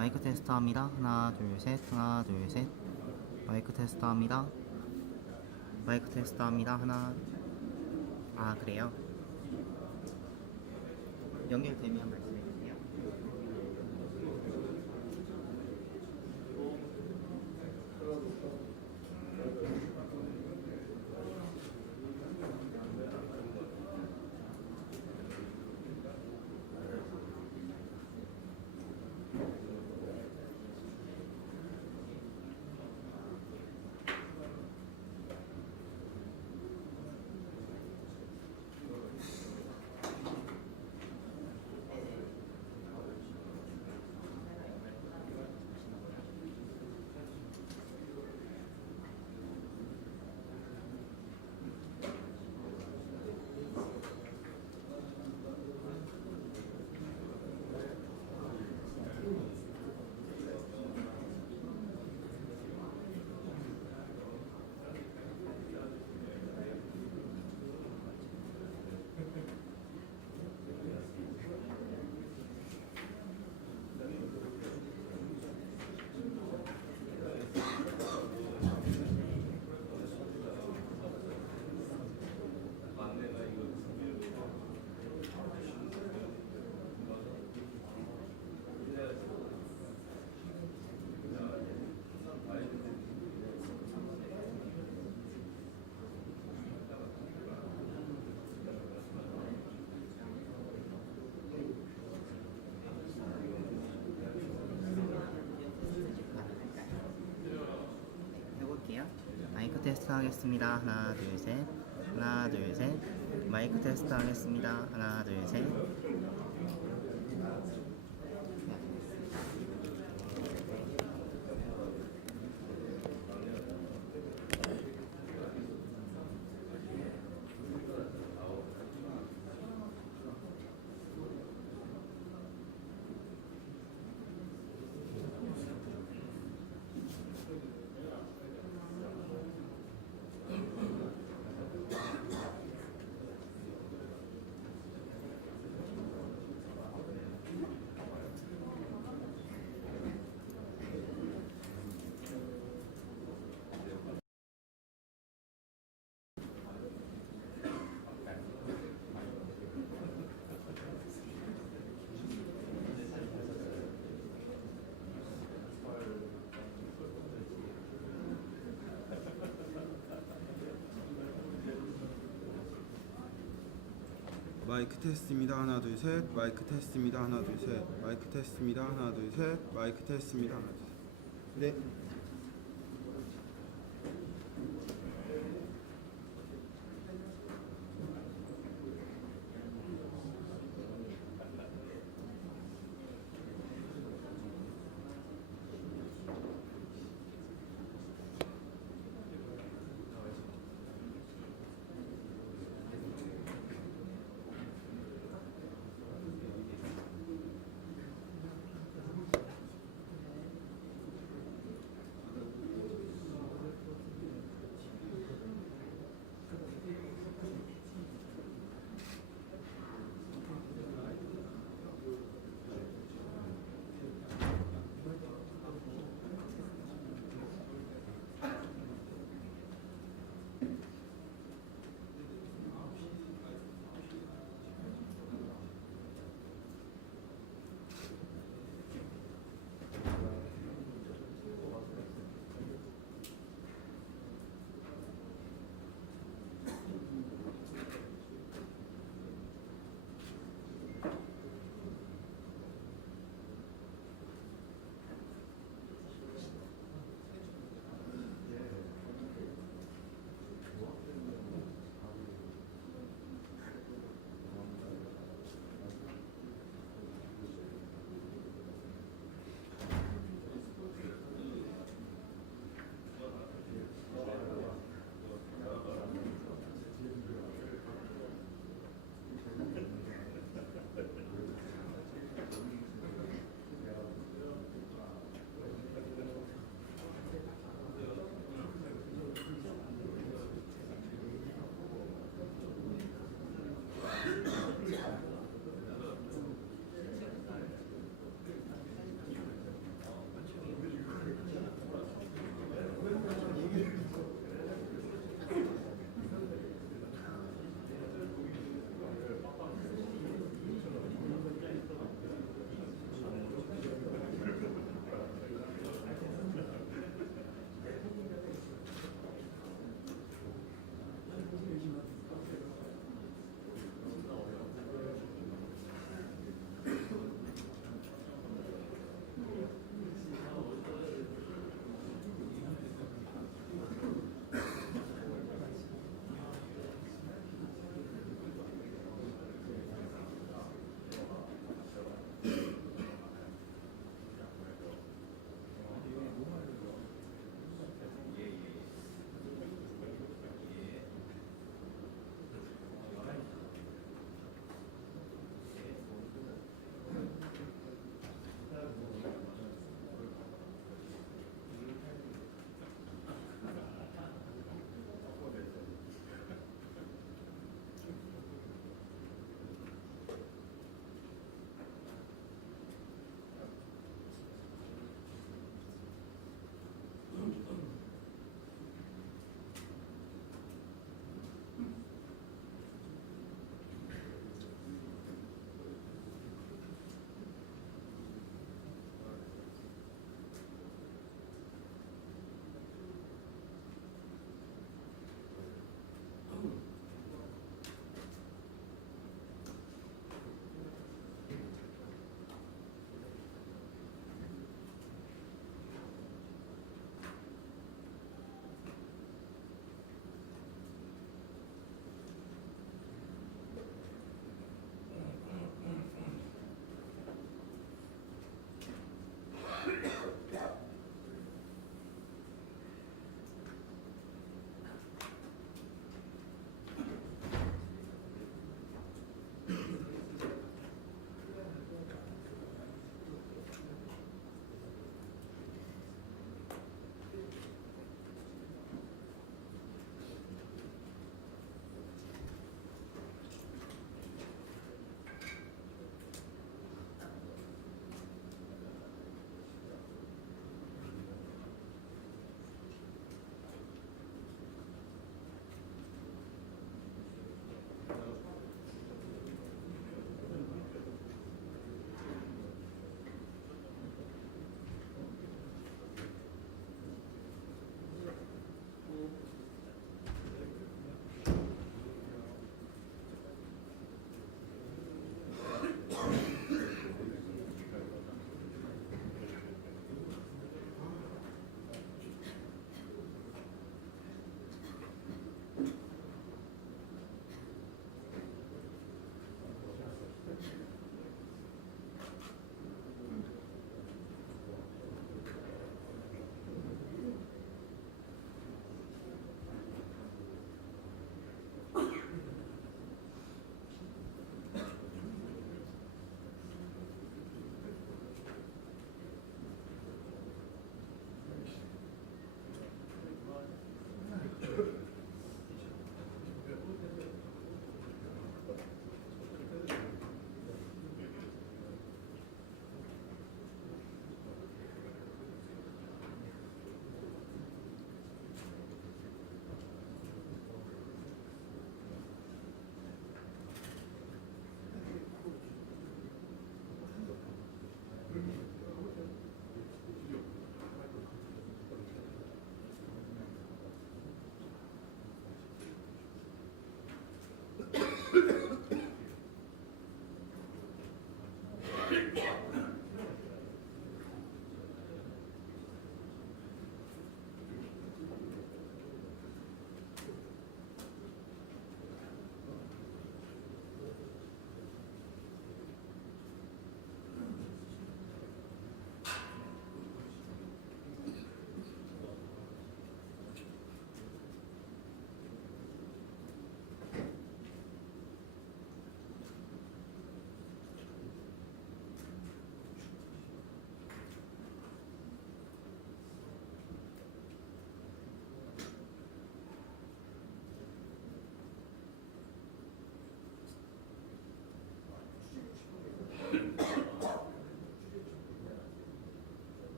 마이크 테스트 합니다. 하나, 둘, 셋. 하나, 둘, 셋. 마이크 테스트 합니다. 마이크 테스트 합니다. 하나. 아, 그래요? 연결되면 말씀해 주세요. 해볼게요. 마이크 테스트 하겠습니다. 하나, 둘, 셋. 하나, 둘, 셋. 마이크 테스트 하겠습니다. 하나, 둘, 셋. 마이크 테스트입니다. 하나 둘 셋. 마이크 테스트입니다. 하나 둘 셋. 마이크 테스트입니다. 하나 둘 셋. 마이크 테스트입니다. 하나 둘 셋. 네.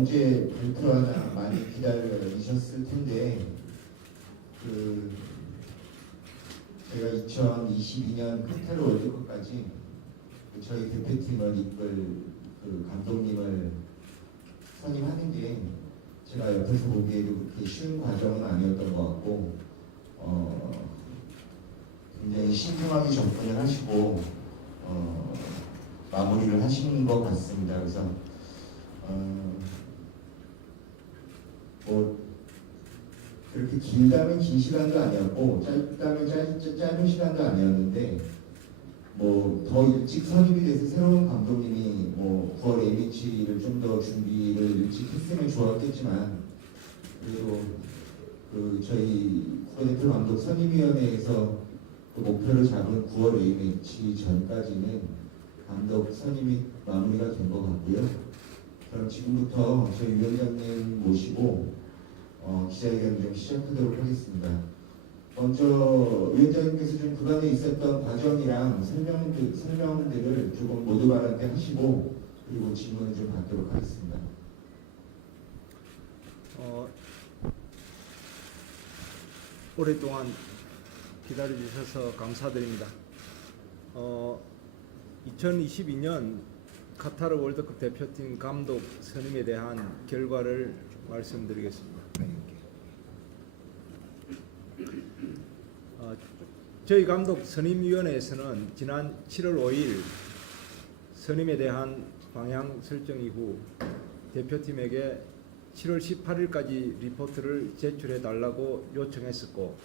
언제 발표하나 많이 기다리셨을 텐데 제가 2022년 카타르 월드컵까지 저희 대표팀을 이끌 감독님을 선임하는 게 제가 옆에서 보기에도 그렇게 쉬운 과정은 아니었던 것 같고 굉장히 신중하게 접근을 하시고 마무리를 하시는 것 같습니다. 그래서 뭐 그렇게 길다면 긴 시간도 아니었고 짧다면 짧은 시간도 아니었는데 뭐 더 일찍 선임이 돼서 새로운 감독님이 뭐 9월 A매치를 좀 더 준비를 일찍 했으면 좋았겠지만 그리고 저희 국가대표 감독 선임위원회에서 목표를 잡은 9월 A매치 전까지는 감독 선임이 마무리가 된 것 같고요. 그럼 지금부터 저희 위원장님 모시고 기자회견 좀 시작하도록 하겠습니다. 먼저 위원장님께서 좀 그간에 있었던 과정이랑 설명들을 조금 모두 발언 때 하시고 그리고 질문을 좀 받도록 하겠습니다. 오랫동안 기다려주셔서 감사드립니다. 2022년 카타르 월드컵 대표팀 감독 선임에 대한 결과를 말씀드리겠습니다. 저희 감독 선임위원회에서는 지난 7월 5일 선임에 대한 방향 설정 이후 대표팀에게 7월 18일까지 리포트를 제출해 달라고 요청했었고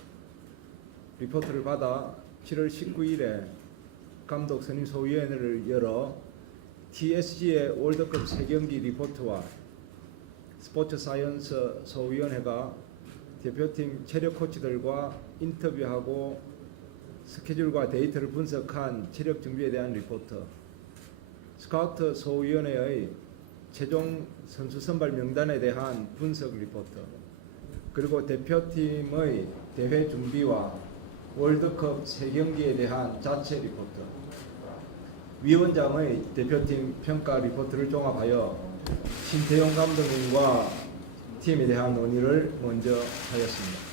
리포트를 받아 7월 19일에 감독 선임 소위원회를 열어 TSG의 월드컵 3경기 리포트와 스포츠 사이언스 소위원회가 대표팀 체력 코치들과 인터뷰하고 스케줄과 데이터를 분석한 체력 준비에 대한 리포트, 스카우트 소위원회의 최종 선수 선발 명단에 대한 분석 리포트, 그리고 대표팀의 대회 준비와 월드컵 3경기에 대한 자체 리포트, 위원장의 대표팀 평가 리포트를 종합하여 신태용 감독님과 팀에 대한 논의를 먼저 하였습니다.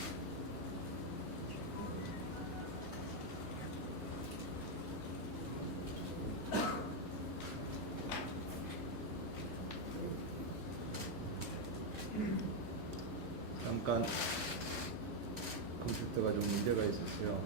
잠깐 컴퓨터가 좀 문제가 있었어요.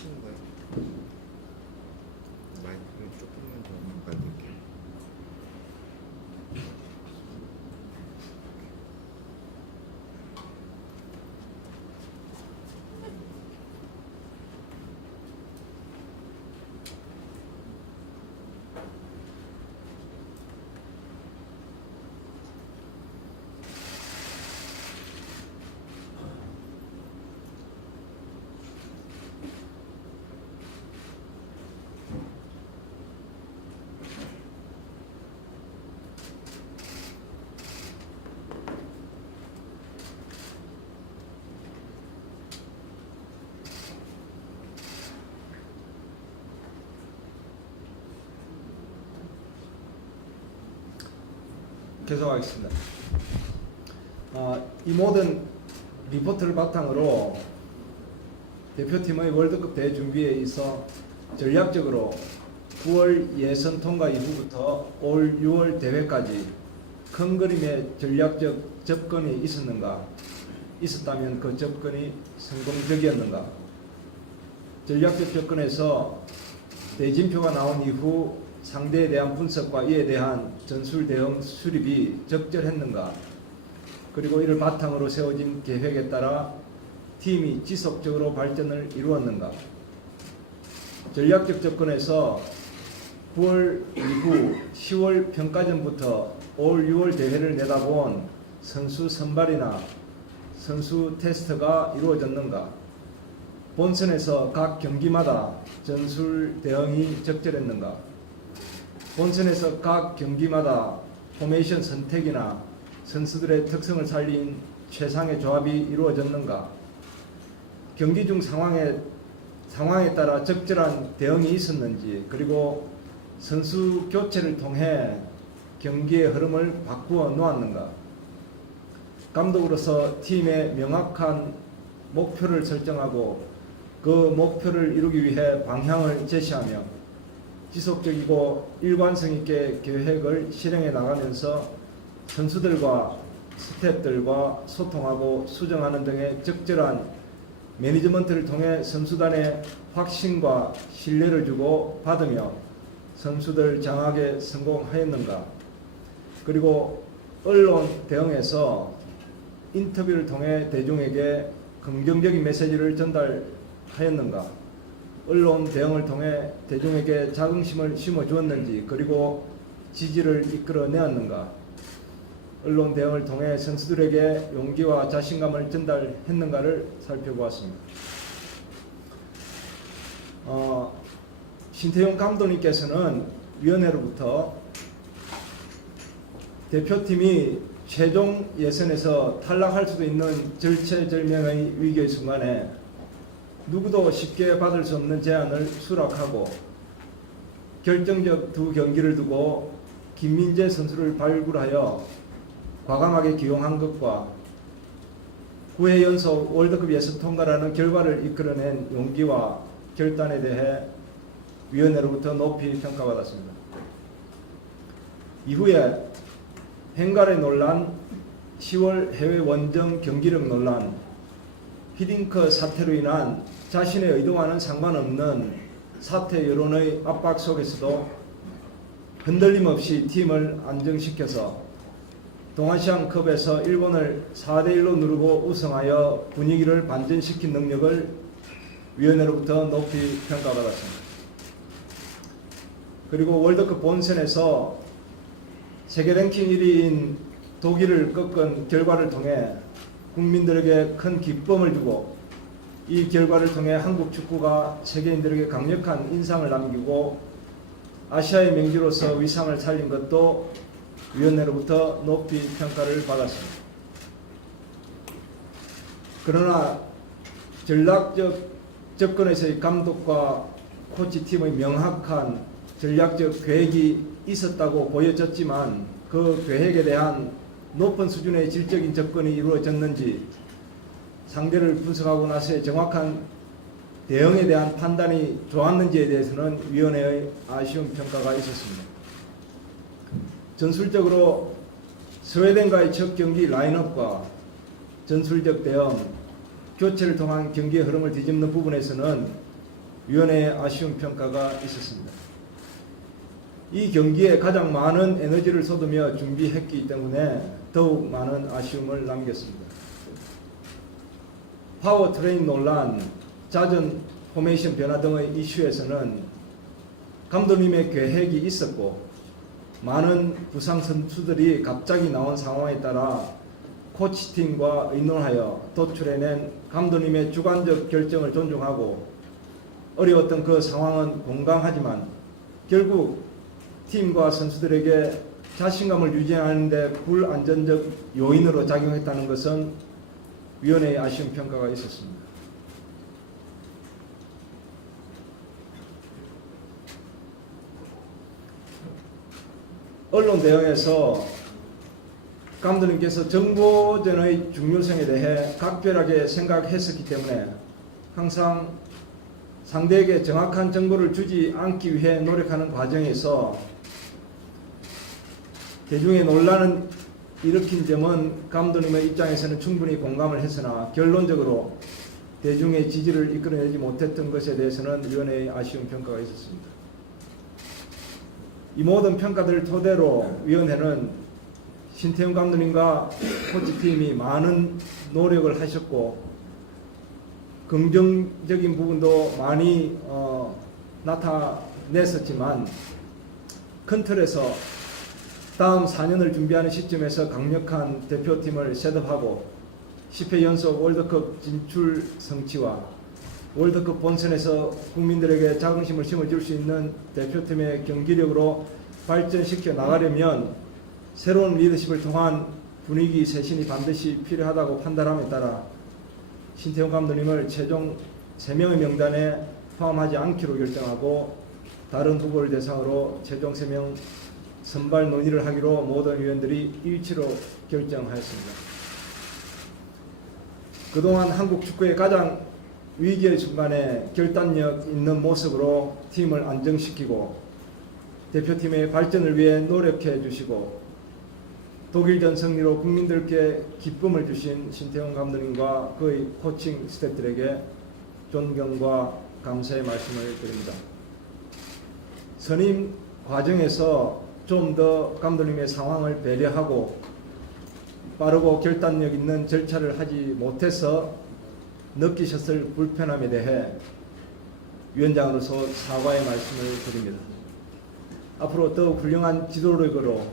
쉬운 거예요. 마이크를 조금만 더 가까이. 계속하겠습니다. 이 모든 리포트를 바탕으로 대표팀의 월드컵 대회 준비에 있어 전략적으로 9월 예선 통과 이후부터 올 6월 대회까지 큰 그림의 전략적 접근이 있었는가, 있었다면 그 접근이 성공적이었는가, 전략적 접근에서 대진표가 나온 이후 상대에 대한 분석과 이에 대한 전술 대응 수립이 적절했는가, 그리고 이를 바탕으로 세워진 계획에 따라 팀이 지속적으로 발전을 이루었는가? 전략적 접근에서 9월 이후 10월 평가전부터 올 6월 대회를 내다본 선수 선발이나 선수 테스트가 이루어졌는가? 본선에서 각 경기마다 전술 대응이 적절했는가? 본선에서 각 경기마다 포메이션 선택이나 선수들의 특성을 살린 최상의 조합이 이루어졌는가? 경기 중 상황에 따라 적절한 대응이 있었는지, 그리고 선수 교체를 통해 경기의 흐름을 바꾸어 놓았는가? 감독으로서 팀의 명확한 목표를 설정하고 그 목표를 이루기 위해 방향을 제시하며 지속적이고 일관성 있게 계획을 실행해 나가면서 선수들과 스태프들과 소통하고 수정하는 등의 적절한 매니지먼트를 통해 선수단의 확신과 신뢰를 주고 받으며 선수들 장악에 성공하였는가? 그리고 언론 대응에서 인터뷰를 통해 대중에게 긍정적인 메시지를 전달하였는가? 언론 대응을 통해 대중에게 자긍심을 심어주었는지, 그리고 지지를 이끌어내었는가? 언론 대응을 통해 선수들에게 용기와 자신감을 전달했는가를 살펴보았습니다. 신태용 감독님께서는 위원회로부터 대표팀이 최종 예선에서 탈락할 수도 있는 절체절명의 위기의 순간에 누구도 쉽게 받을 수 없는 제안을 수락하고 결정적 두 경기를 두고 김민재 선수를 발굴하여 과감하게 기용한 것과 9회 연속 월드컵 예선 통과라는 결과를 이끌어낸 용기와 결단에 대해 위원회로부터 높이 평가받았습니다. 이후에 벵갈의 논란, 10월 해외 원정 경기력 논란, 히딩크 사태로 인한 자신의 의도와는 상관없는 사태 여론의 압박 속에서도 흔들림 없이 팀을 안정시켜서 동아시안컵에서 일본을 4대1로 누르고 우승하여 분위기를 반전시킨 능력을 위원회로부터 높이 평가받았습니다. 그리고 월드컵 본선에서 세계 랭킹 1위인 독일을 꺾은 결과를 통해 국민들에게 큰 기쁨을 주고, 이 결과를 통해 한국 축구가 세계인들에게 강력한 인상을 남기고 아시아의 명지로서 위상을 살린 것도 위원회로부터 높이 평가를 받았습니다. 그러나 전략적 접근에서의 감독과 코치팀의 명확한 전략적 계획이 있었다고 보여졌지만 그 계획에 대한 높은 수준의 질적인 접근이 이루어졌는지, 상대를 분석하고 나서의 정확한 대응에 대한 판단이 좋았는지에 대해서는 위원회의 아쉬운 평가가 있었습니다. 전술적으로 스웨덴과의 첫 경기 라인업과 전술적 대응, 교체를 통한 경기의 흐름을 뒤집는 부분에서는 위원회의 아쉬운 평가가 있었습니다. 이 경기에 가장 많은 에너지를 쏟으며 준비했기 때문에 더욱 많은 아쉬움을 남겼습니다. 파워 트레인 논란, 잦은 포메이션 변화 등의 이슈에서는 감독님의 계획이 있었고 많은 부상 선수들이 갑자기 나온 상황에 따라 코치팀과 의논하여 도출해낸 감독님의 주관적 결정을 존중하고 어려웠던 그 상황은 공감하지만 결국 팀과 선수들에게 자신감을 유지하는 데 불안전적 요인으로 작용했다는 것은 위원회의 아쉬운 평가가 있었습니다. 언론 대응에서 감독님께서 정보전의 중요성에 대해 각별하게 생각했었기 때문에 항상 상대에게 정확한 정보를 주지 않기 위해 노력하는 과정에서 대중의 논란을 일으킨 점은 감독님의 입장에서는 충분히 공감을 했으나 결론적으로 대중의 지지를 이끌어내지 못했던 것에 대해서는 위원회의 아쉬운 평가가 있었습니다. 이 모든 평가들을 토대로 위원회는 신태용 감독님과 코치팀이 많은 노력을 하셨고 긍정적인 부분도 많이 나타냈었지만 큰 틀에서 다음 4년을 준비하는 시점에서 강력한 대표팀을 셋업하고 10회 연속 월드컵 진출 성취와 월드컵 본선에서 국민들에게 자긍심을 심어줄 수 있는 대표팀의 경기력으로 발전시켜 나가려면 새로운 리더십을 통한 분위기 쇄신이 반드시 필요하다고 판단함에 따라 신태용 감독님을 최종 3명의 명단에 포함하지 않기로 결정하고 다른 후보를 대상으로 최종 3명 선발 논의를 하기로 모든 위원들이 일치로 결정하였습니다. 그동안 한국 축구의 가장 위기의 순간에 결단력 있는 모습으로 팀을 안정시키고 대표팀의 발전을 위해 노력해 주시고 독일전 승리로 국민들께 기쁨을 주신 신태용 감독님과 그의 코칭 스태프들에게 존경과 감사의 말씀을 드립니다. 선임 과정에서 좀 더 감독님의 상황을 배려하고 빠르고 결단력 있는 절차를 하지 못해서 느끼셨을 불편함에 대해 위원장으로서 사과의 말씀을 드립니다. 앞으로 더욱 훌륭한 지도력으로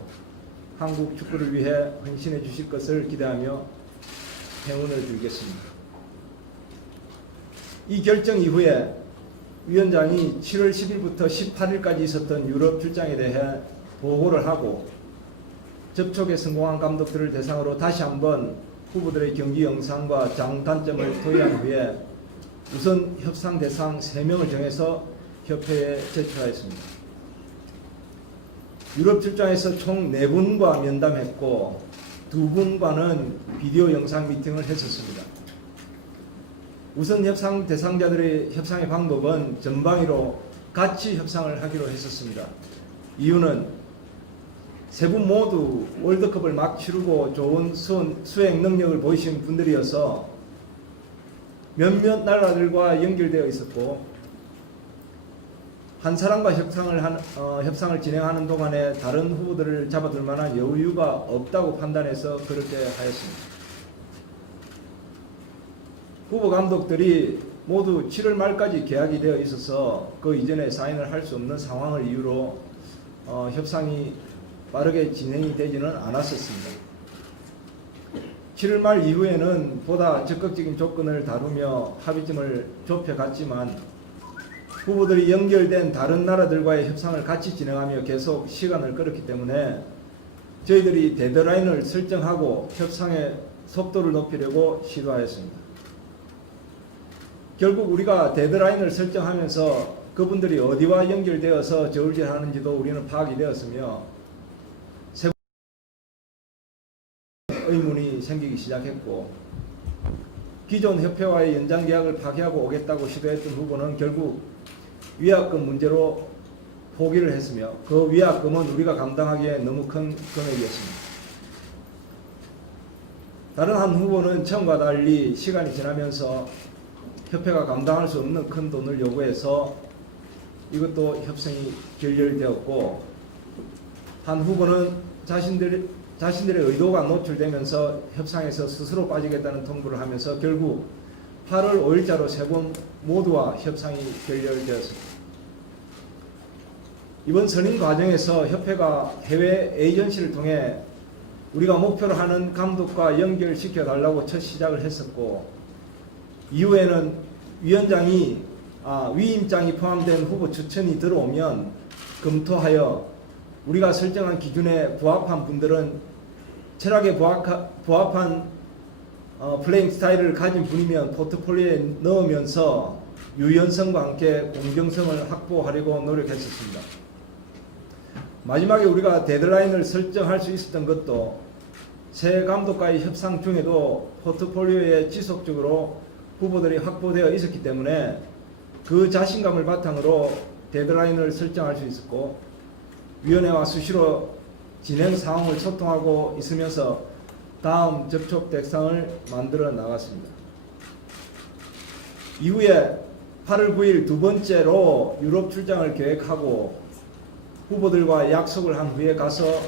한국 축구를 위해 헌신해 주실 것을 기대하며 행운을 드리겠습니다. 이 결정 이후에 위원장이 7월 10일부터 18일까지 있었던 유럽 출장에 대해 보고를 하고 접촉에 성공한 감독들을 대상으로 다시 한번 후보들의 경기 영상과 장단점을 토의한 후에 우선 협상 대상 3명을 정해서 협회에 제출하였습니다. 유럽 출장에서 총 4분과 면담했고 2분과는 비디오 영상 미팅을 했었습니다. 우선 협상 대상자들의 협상의 방법은 전방위로 같이 협상을 하기로 했었습니다. 이유는 세 분 모두 월드컵을 막 치르고 좋은 수행 능력을 보이신 분들이어서 몇몇 나라들과 연결되어 있었고 한 사람과 협상을 진행하는 동안에 다른 후보들을 잡아둘 만한 여유가 없다고 판단해서 그렇게 하였습니다. 후보 감독들이 모두 7월 말까지 계약이 되어 있어서 그 이전에 사인을 할 수 없는 상황을 이유로 협상이 빠르게 진행이 되지는 않았었습니다. 7월 말 이후에는 보다 적극적인 조건을 다루며 합의점을 좁혀갔지만 후보들이 연결된 다른 나라들과의 협상을 같이 진행하며 계속 시간을 끌었기 때문에 저희들이 데드라인을 설정하고 협상의 속도를 높이려고 시도하였습니다. 결국 우리가 데드라인을 설정하면서 그분들이 어디와 연결되어서 저울질하는지도 우리는 파악이 되었으며 의문이 생기기 시작했고 기존 협회와의 연장 계약을 파기하고 오겠다고 시도했던 후보는 결국 위약금 문제로 포기를 했으며 그 위약금은 우리가 감당하기에 너무 큰 금액이었습니다. 다른 한 후보는 처음과 달리 시간이 지나면서 협회가 감당할 수 없는 큰 돈을 요구해서 이것도 협상이 결렬되었고 한 후보는 자신들의 의도가 노출되면서 협상에서 스스로 빠지겠다는 통보를 하면서 결국 8월 5일자로 세 분 모두와 협상이 결렬되었습니다. 이번 선임 과정에서 협회가 해외 에이전시를 통해 우리가 목표로 하는 감독과 연결시켜 달라고 첫 시작을 했었고 이후에는 위원장이 위임장이 포함된 후보 추천이 들어오면 검토하여 우리가 설정한 기준에 부합한 분들은 철학에 부합한 플레잉 스타일을 가진 분이면 포트폴리오에 넣으면서 유연성과 함께 공정성을 확보하려고 노력했었습니다. 마지막에 우리가 데드라인을 설정할 수 있었던 것도 새 감독과의 협상 중에도 포트폴리오에 지속적으로 후보들이 확보되어 있었기 때문에 그 자신감을 바탕으로 데드라인을 설정할 수 있었고 위원회와 수시로 진행 상황을 소통하고 있으면서 다음 접촉 대상을 만들어 나갔습니다. 이후에 8월 9일 두 번째로 유럽 출장을 계획하고 후보들과 약속을 한 후에 가서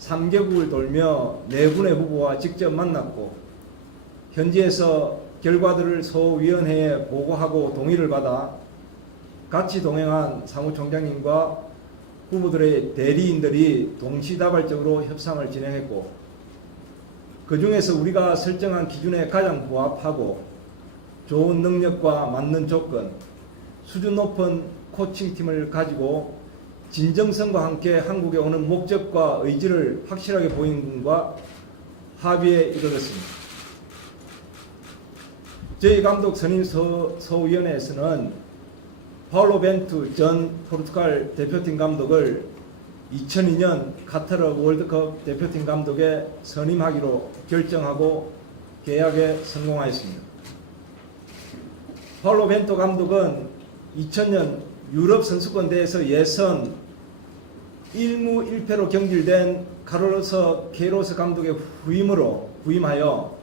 3개국을 돌며 4분의 후보와 직접 만났고 현지에서 결과들을 소위원회에 보고하고 동의를 받아 같이 동행한 사무총장님과 후보들의 대리인들이 동시다발적으로 협상을 진행했고 그 중에서 우리가 설정한 기준에 가장 부합하고 좋은 능력과 맞는 조건, 수준 높은 코칭팀을 가지고 진정성과 함께 한국에 오는 목적과 의지를 확실하게 보이는 분과 합의에 이르렀습니다. 저희 감독 선임 소위원회에서는 파울로 벤투 전 포르투갈 대표팀 감독을 2002년 카타르 월드컵 대표팀 감독에 선임하기로 결정하고 계약에 성공하였습니다. 파울로 벤투 감독은 2000년 유럽 선수권 대회에서 예선 1무 1패로 경질된 카를로스 케이로스 감독의 후임하여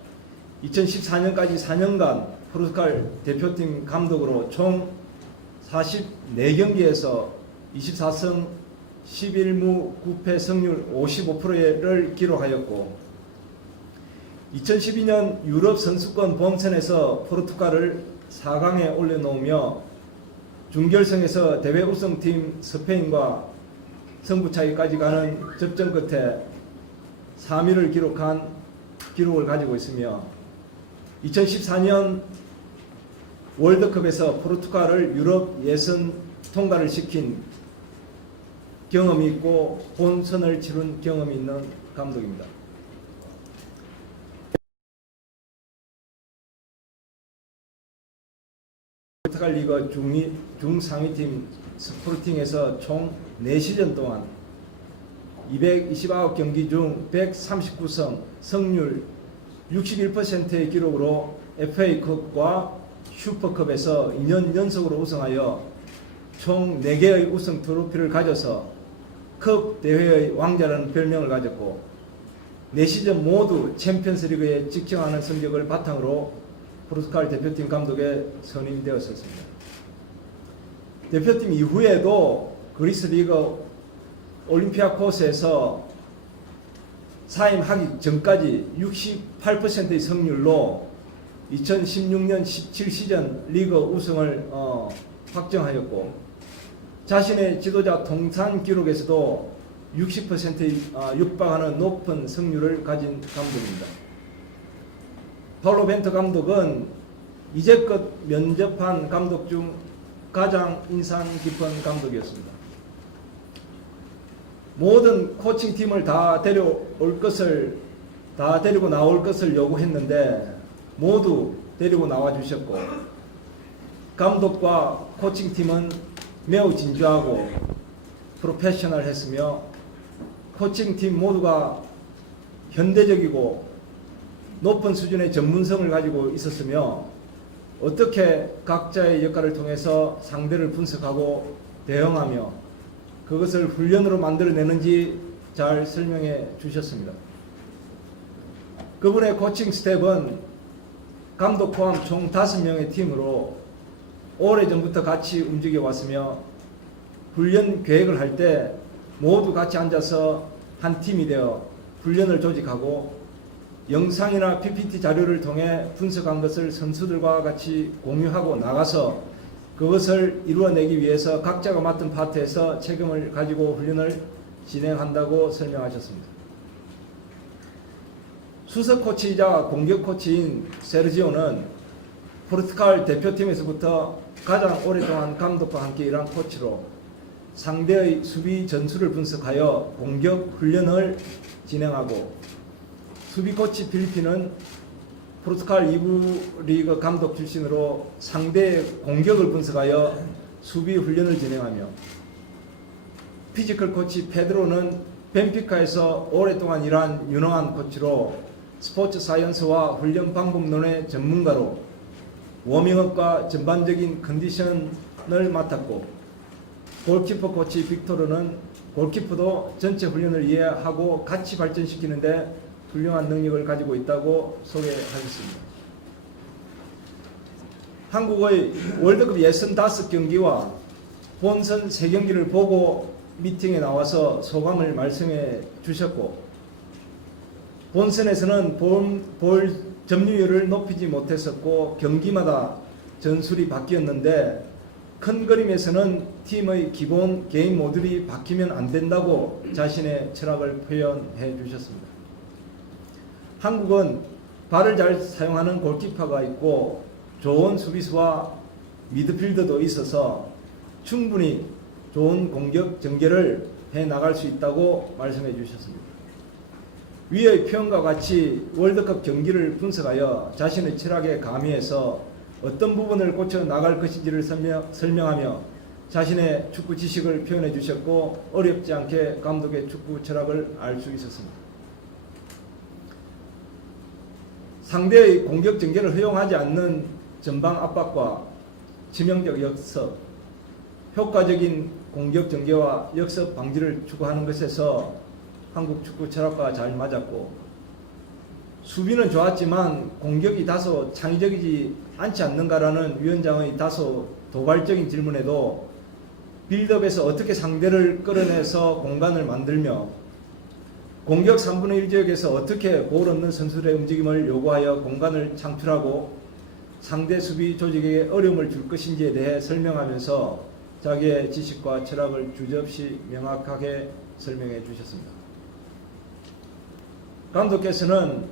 2014년까지 4년간 포르투갈 대표팀 감독으로 총 44경기에서 24승 11무 9패 승률 55%를 기록하였고 2012년 유럽 선수권 본선에서 포르투갈을 4강에 올려놓으며 준결승에서 대회 우승팀 스페인과 승부차기까지 가는 접전 끝에 3위를 기록한 기록을 가지고 있으며 2014년 월드컵에서 포르투갈을 유럽 예선 통과를 시킨 경험이 있고 본선을 치른 경험이 있는 감독입니다. 포르투갈 리그 중상위팀 스포르팅에서 총 4시즌 동안 229경기 중 139승, 승률 61%의 기록으로 FA컵과 슈퍼컵에서 2년 연속으로 우승하여 총 4개의 우승 트로피를 가져서 컵 대회의 왕자라는 별명을 가졌고 4시즌 모두 챔피언스리그에 직행하는 성적을 바탕으로 포르투갈 대표팀 감독에 선임되었습니다. 대표팀 이후에도 그리스 리그 올림피아코스에서 사임하기 전까지 68%의 승률로 2016년 17 시즌 리그 우승을 확정하였고 자신의 지도자 통산 기록에서도 60%에 육박하는 높은 승률을 가진 감독입니다. 파울로 벤투 감독은 이제껏 면접한 감독 중 가장 인상 깊은 감독이었습니다. 모든 코칭팀을 다 데리고 나올 것을 요구했는데 모두 데리고 나와 주셨고 감독과 코칭팀은 매우 진주하고 프로페셔널했으며 코칭팀 모두가 현대적이고 높은 수준의 전문성을 가지고 있었으며 어떻게 각자의 역할을 통해서 상대를 분석하고 대응하며 그것을 훈련으로 만들어내는지 잘 설명해 주셨습니다. 그분의 코칭 스텝은 감독 포함 총 5명의 팀으로 오래전부터 같이 움직여 왔으며 훈련 계획을 할 때 모두 같이 앉아서 한 팀이 되어 훈련을 조직하고 영상이나 PPT 자료를 통해 분석한 것을 선수들과 같이 공유하고 나가서 그것을 이루어내기 위해서 각자가 맡은 파트에서 책임을 가지고 훈련을 진행한다고 설명하셨습니다. 수석 코치이자 공격 코치인 세르지오는 포르투갈 대표팀에서부터 가장 오랫동안 감독과 함께 일한 코치로 상대의 수비 전술을 분석하여 공격 훈련을 진행하고 수비 코치 필리핀은 포르투갈 2부 리그 감독 출신으로 상대의 공격을 분석하여 수비 훈련을 진행하며 피지컬 코치 페드로는 벤피카에서 오랫동안 일한 유능한 코치로 스포츠 사이언스와 훈련 방법론의 전문가로 워밍업과 전반적인 컨디션을 맡았고 골키퍼 코치 빅토르는 골키퍼도 전체 훈련을 이해하고 같이 발전시키는데 훌륭한 능력을 가지고 있다고 소개하셨습니다. 한국의 월드컵 예선 5경기와 본선 3경기를 보고 미팅에 나와서 소감을 말씀해 주셨고 본선에서는 볼 점유율을 높이지 못했었고 경기마다 전술이 바뀌었는데 큰 그림에서는 팀의 기본 개인 모듈이 바뀌면 안 된다고 자신의 철학을 표현해 주셨습니다. 한국은 발을 잘 사용하는 골키퍼가 있고 좋은 수비수와 미드필더도 있어서 충분히 좋은 공격 전개를 해 나갈 수 있다고 말씀해 주셨습니다. 위의 표현과 같이 월드컵 경기를 분석하여 자신의 철학에 가미해서 어떤 부분을 고쳐 나갈 것인지를 설명하며 자신의 축구 지식을 표현해 주셨고 어렵지 않게 감독의 축구 철학을 알 수 있었습니다. 상대의 공격 전개를 허용하지 않는 전방 압박과 치명적 역습, 효과적인 공격 전개와 역습 방지를 추구하는 것에서 한국 축구 철학과 잘 맞았고, 수비는 좋았지만 공격이 다소 창의적이지 않지 않는가라는 위원장의 다소 도발적인 질문에도 빌드업에서 어떻게 상대를 끌어내서 공간을 만들며 공격 3분의 1 지역에서 어떻게 볼 얻는 선수들의 움직임을 요구하여 공간을 창출하고 상대 수비 조직에게 어려움을 줄 것인지에 대해 설명하면서 자기의 지식과 철학을 주저없이 명확하게 설명해 주셨습니다. 감독께서는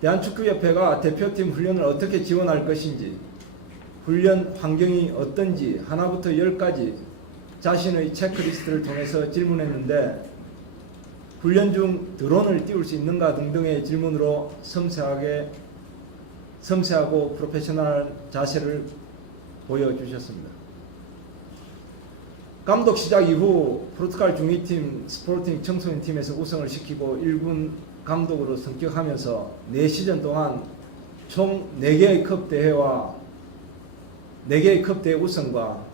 대한축구협회가 대표팀 훈련을 어떻게 지원할 것인지, 훈련 환경이 어떤지 하나부터 10까지 자신의 체크리스트를 통해서 질문했는데 훈련 중 드론을 띄울 수 있는가 등등의 질문으로 섬세하고 프로페셔널한 자세를 보여주셨습니다. 감독 시작 이후 포르투갈 중위팀 스포팅 청소년팀에서 우승을 시키고 1군 감독으로 승격하면서 4시즌 동안 총 4개의 컵 대회와 4개의 컵 대회 우승과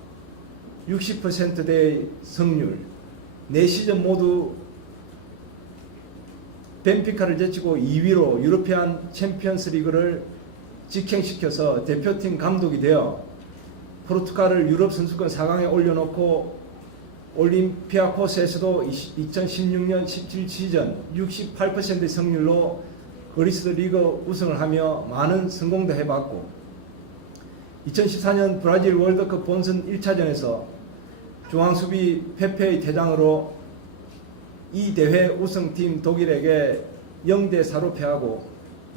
60%대의 승률, 4시즌 모두 벤피카를 제치고 2위로 유로피안 챔피언스 리그를 직행시켜서 대표팀 감독이 되어 포르투갈을 유럽 선수권 4강에 올려놓고 올림피아코스에서도 2016년 17 시즌 68%의 승률로 그리스 리그 우승을 하며 많은 성공도 해봤고, 2014년 브라질 월드컵 본선 1차전에서 중앙수비 페페의 퇴장으로 이 대회 우승팀 독일에게 0대4로 패하고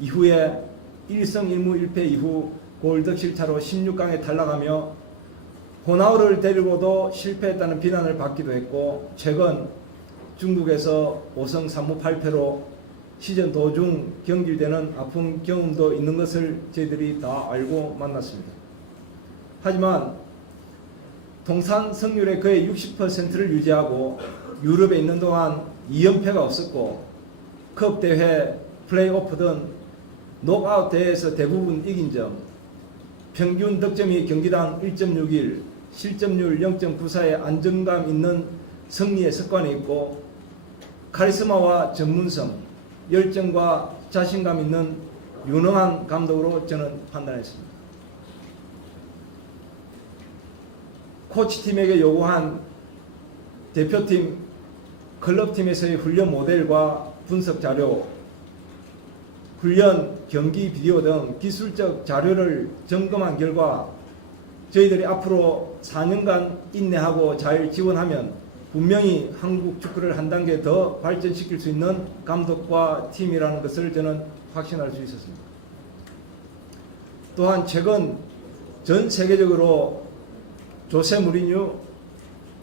이후에 1승 1무 1패 이후 골득실차로 16강에 탈락하며 호나우를 데리고도 실패했다는 비난을 받기도 했고, 최근 중국에서 5승 3무 8패로 시즌 도중 경질되는 아픈 경험도 있는 것을 저희들이 다 알고 만났습니다. 하지만 통산 승률의 거의 60%를 유지하고 유럽에 있는 동안 2연패가 없었고 컵 대회, 플레이오프 등 녹아웃 대회에서 대부분 이긴 점, 평균 득점이 경기당 1.61, 실점률 0.94의 안정감 있는 승리의 습관이 있고 카리스마와 전문성, 열정과 자신감 있는 유능한 감독으로 저는 판단했습니다. 코치팀에게 요구한 대표팀, 클럽팀에서의 훈련 모델과 분석 자료, 훈련, 경기 비디오 등 기술적 자료를 점검한 결과 저희들이 앞으로 4년간 인내하고 잘 지원하면 분명히 한국 축구를 한 단계 더 발전시킬 수 있는 감독과 팀이라는 것을 저는 확신할 수 있었습니다. 또한 최근 전 세계적으로 조세 무리뉴,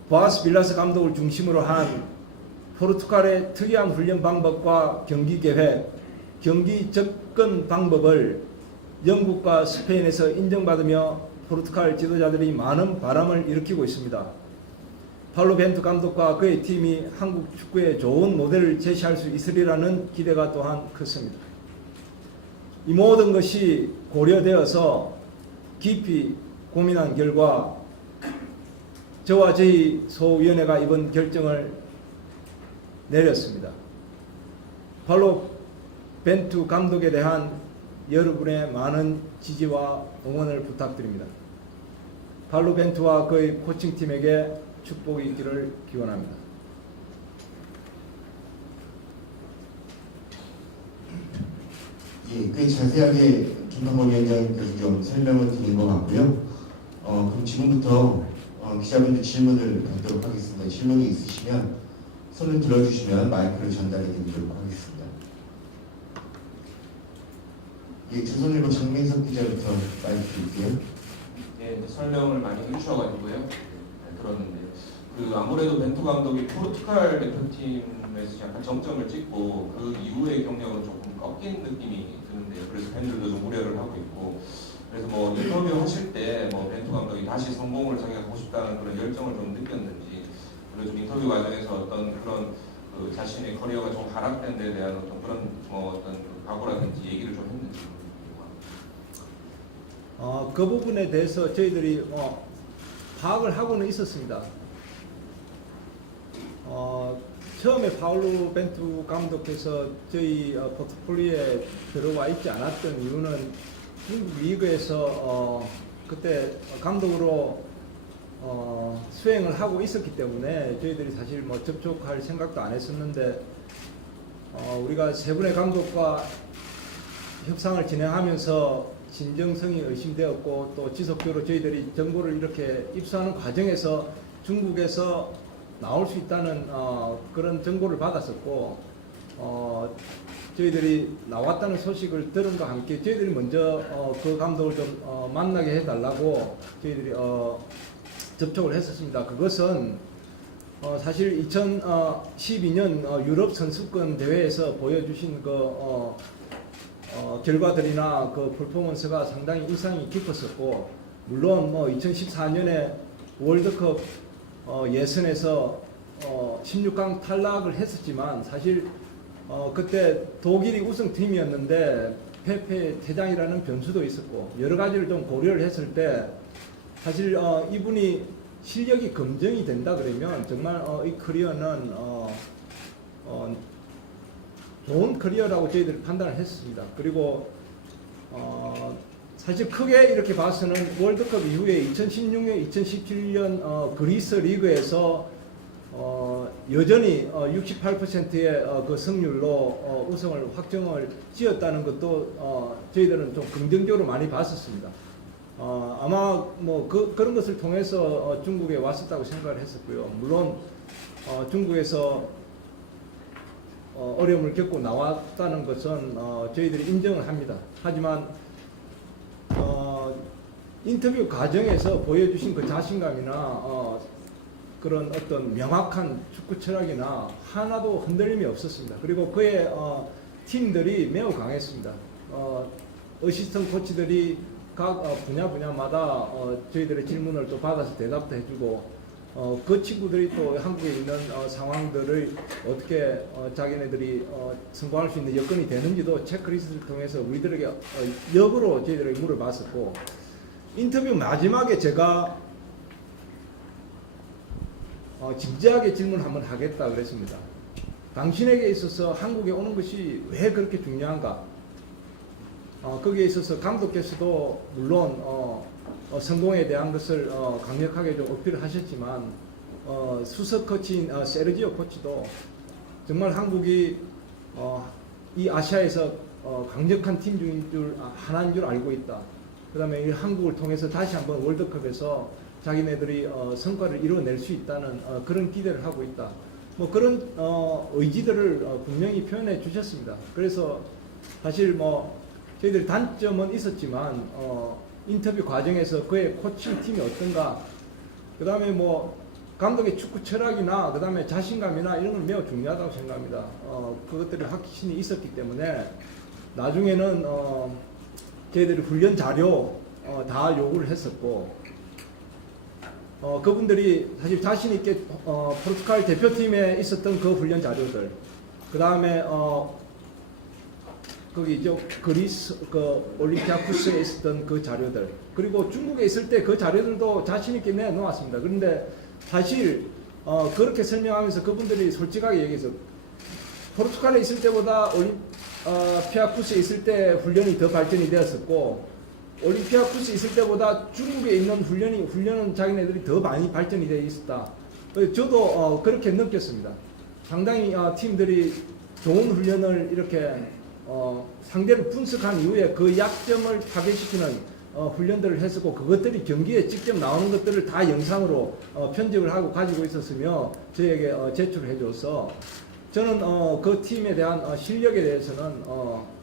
보아스 빌라스 감독을 중심으로 한 포르투갈의 특이한 훈련 방법과 경기 계획, 경기 접근 방법을 영국과 스페인에서 인정받으며 포르투갈 지도자들이 많은 바람을 일으키고 있습니다. 팔로 벤투 감독과 그의 팀이 한국 축구에 좋은 모델을 제시할 수 있으리라는 기대가 또한 컸습니다. 이 모든 것이 고려되어서 깊이 고민한 결과 저와 저희 소위원회가 이번 결정을 내렸습니다. 팔로 벤투 감독에 대한 여러분의 많은 지지와 응원을 부탁드립니다. 팔로 벤투와 그의 코칭팀에게 축복이 있기를 기원합니다. 예, 꽤 자세하게 김판범 위원장께서 좀 설명을 드린 것 같고요. 그럼 지금부터 기자분들 질문을 받도록 하겠습니다. 질문이 있으시면 손을 들어주시면 마이크를 전달해 드리도록 하겠습니다. 예, 조선일보 장민석 기자부터 마이크 드릴게요. 네, 이제 설명을 많이 해주셔가지고요. 네, 들었는데 아무래도 벤투 감독이 포르투갈 대표팀에서 약간 정점을 찍고 그 이후의 경력은 조금 꺾인 느낌이 드는데요. 그래서 팬들도 좀 우려를 하고 있고, 그래서 뭐 인터뷰 하실 때 뭐 벤투 감독이 다시 성공을 자기가 하고 싶다는 그런 열정을 좀 느꼈는지, 그리고 좀 인터뷰 과정에서 어떤 그런 그 자신의 커리어가 좀 하락된 데 대한 어떤 그런 뭐 어떤 각오라든지 얘기를 좀 했는지. 그 부분에 대해서 저희들이 파악을 하고는 있었습니다. 처음에 파울루 벤투 감독께서 저희 포트폴리오에 들어와 있지 않았던 이유는 중국 리그에서 그때 감독으로 수행을 하고 있었기 때문에 저희들이 사실 뭐 접촉할 생각도 안 했었는데, 우리가 세 분의 감독과 협상을 진행하면서 진정성이 의심되었고, 또 지속적으로 저희들이 정보를 이렇게 입수하는 과정에서 중국에서 나올 수 있다는 그런 정보를 받았었고, 저희들이 나왔다는 소식을 들은과 함께 저희들이 먼저 그 감독을 좀 만나게 해달라고 저희들이 접촉을 했었습니다. 그것은 사실 2012년 유럽 선수권 대회에서 보여주신 그 결과들이나 그 퍼포먼스가 상당히 인상이 깊었었고, 물론 2014년에 월드컵 예선에서 16강 탈락을 했었지만, 사실 그때 독일이 우승팀이었는데 페페 퇴장이라는 변수도 있었고, 여러 가지를 좀 고려를 했을 때 사실 이분이 실력이 검증이 된다 그러면 정말 이 커리어는 좋은 커리어라고 저희들이 판단을 했습니다. 그리고 사실 크게 이렇게 봐서는 월드컵 이후에 2016년, 2017년 그리스 리그에서 여전히 68%의 그 승률로 우승을 확정을 지었다는 것도 저희들은 좀 긍정적으로 많이 봤었습니다. 아마 뭐 그런 것을 통해서 중국에 왔었다고 생각을 했었고요. 물론 중국에서 어려움을 겪고 나왔다는 것은 저희들이 인정을 합니다. 하지만 인터뷰 과정에서 보여주신 그 자신감이나 그런 어떤 명확한 축구 철학이나 하나도 흔들림이 없었습니다. 그리고 그의 팀들이 매우 강했습니다. 어시스턴트 코치들이 각 분야마다 저희들의 질문을 또 받아서 대답도 해주고, 그 친구들이 또 한국에 있는 상황들을 어떻게 자기네들이 성공할 수 있는 여건이 되는지도 체크리스트를 통해서 우리들에게 역으로 저희들에게 물어봤었고, 인터뷰 마지막에 제가 진지하게 질문 한번 하겠다 그랬습니다. 당신에게 있어서 한국에 오는 것이 왜 그렇게 중요한가? 거기에 있어서 감독께서도 물론 성공에 대한 것을 강력하게 좀 어필을 하셨지만, 수석 코치인 세르지오 코치도 정말 한국이 이 아시아에서 강력한 팀 중인 하나인 줄 알고 있다. 그 다음에 이 한국을 통해서 다시 한번 월드컵에서 자기네들이 성과를 이뤄낼 수 있다는 그런 기대를 하고 있다. 뭐 그런 의지들을 분명히 표현해 주셨습니다. 그래서 사실 뭐 저희들이 단점은 있었지만 인터뷰 과정에서 그의 코칭 팀이 어떤가, 그 다음에 뭐 감독의 축구 철학이나 그 다음에 자신감이나 이런 건 매우 중요하다고 생각합니다. 그것들이 확신이 있었기 때문에 나중에는 저희들이 훈련 자료 다 요구를 했었고, 그분들이 사실 자신 있게 포르투갈 대표팀에 있었던 그 훈련 자료들, 그 다음에 거기 그리스 그 올림피아쿠스에 있었던 그 자료들, 그리고 중국에 있을 때 그 자료들도 자신 있게 내놓았습니다. 그런데 사실 그렇게 설명하면서 그분들이 솔직하게 얘기해서 포르투갈에 있을 때보다 올림피아쿠스에 있을 때 훈련이 더 발전이 되었었고, 올림피아쿠스에 있을 때보다 중국에 있는 훈련은 자기네들이 더 많이 발전이 되어 있었다. 저도 그렇게 느꼈습니다. 상당히 팀들이 좋은 훈련을 이렇게 상대를 분석한 이후에 그 약점을 파괴시키는 훈련들을 했었고 그것들이 경기에 직접 나오는 것들을 다 영상으로 편집을 하고 가지고 있었으며 저에게 제출을 해줘서 저는 그 팀에 대한 실력에 대해서는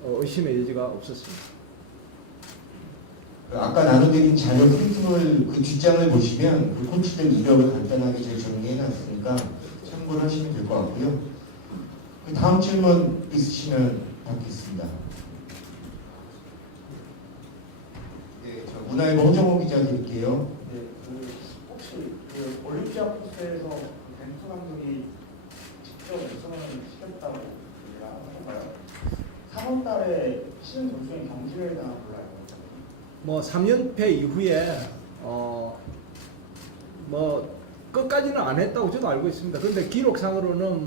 의심의 여지가 없었습니다. 아까 나눠드린 자료 프린트물 그 뒷장을 보시면 그 코치들 이력을 간단하게 제가 정리해놨으니까 참고를 하시면 될 것 같고요. 그 다음 질문 있으시면 받겠습니다. 네, 저 문화일보 허정호 기자 드릴게요. 네, 혹시 올림피아 코스에서 벤투 감독이 직접 우승을 시켰다고 얘기가 하던가요? 3월달에 치는 도중에 경질을 당한 걸로 알고 있거든요. 뭐 3연패 이후에 뭐 끝까지는 안 했다고 저도 알고 있습니다. 그런데 기록상으로는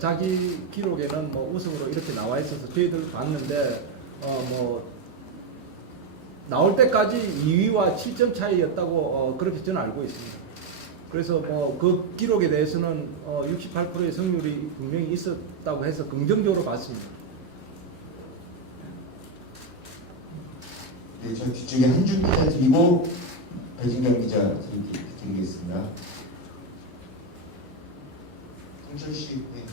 자기 기록에는 우승으로 이렇게 나와 있어서 저희들 봤는데 뭐 나올 때까지 2위와 7점 차이였다고 그렇게 저는 알고 있습니다. 그래서 그 기록에 대해서는 68%의 승률이 분명히 있었다고 해서 긍정적으로 봤습니다. 네, 저 뒤쪽에 한준 기자 드리고 배진경 기자 드리겠습니다. 홍철 씨, 네.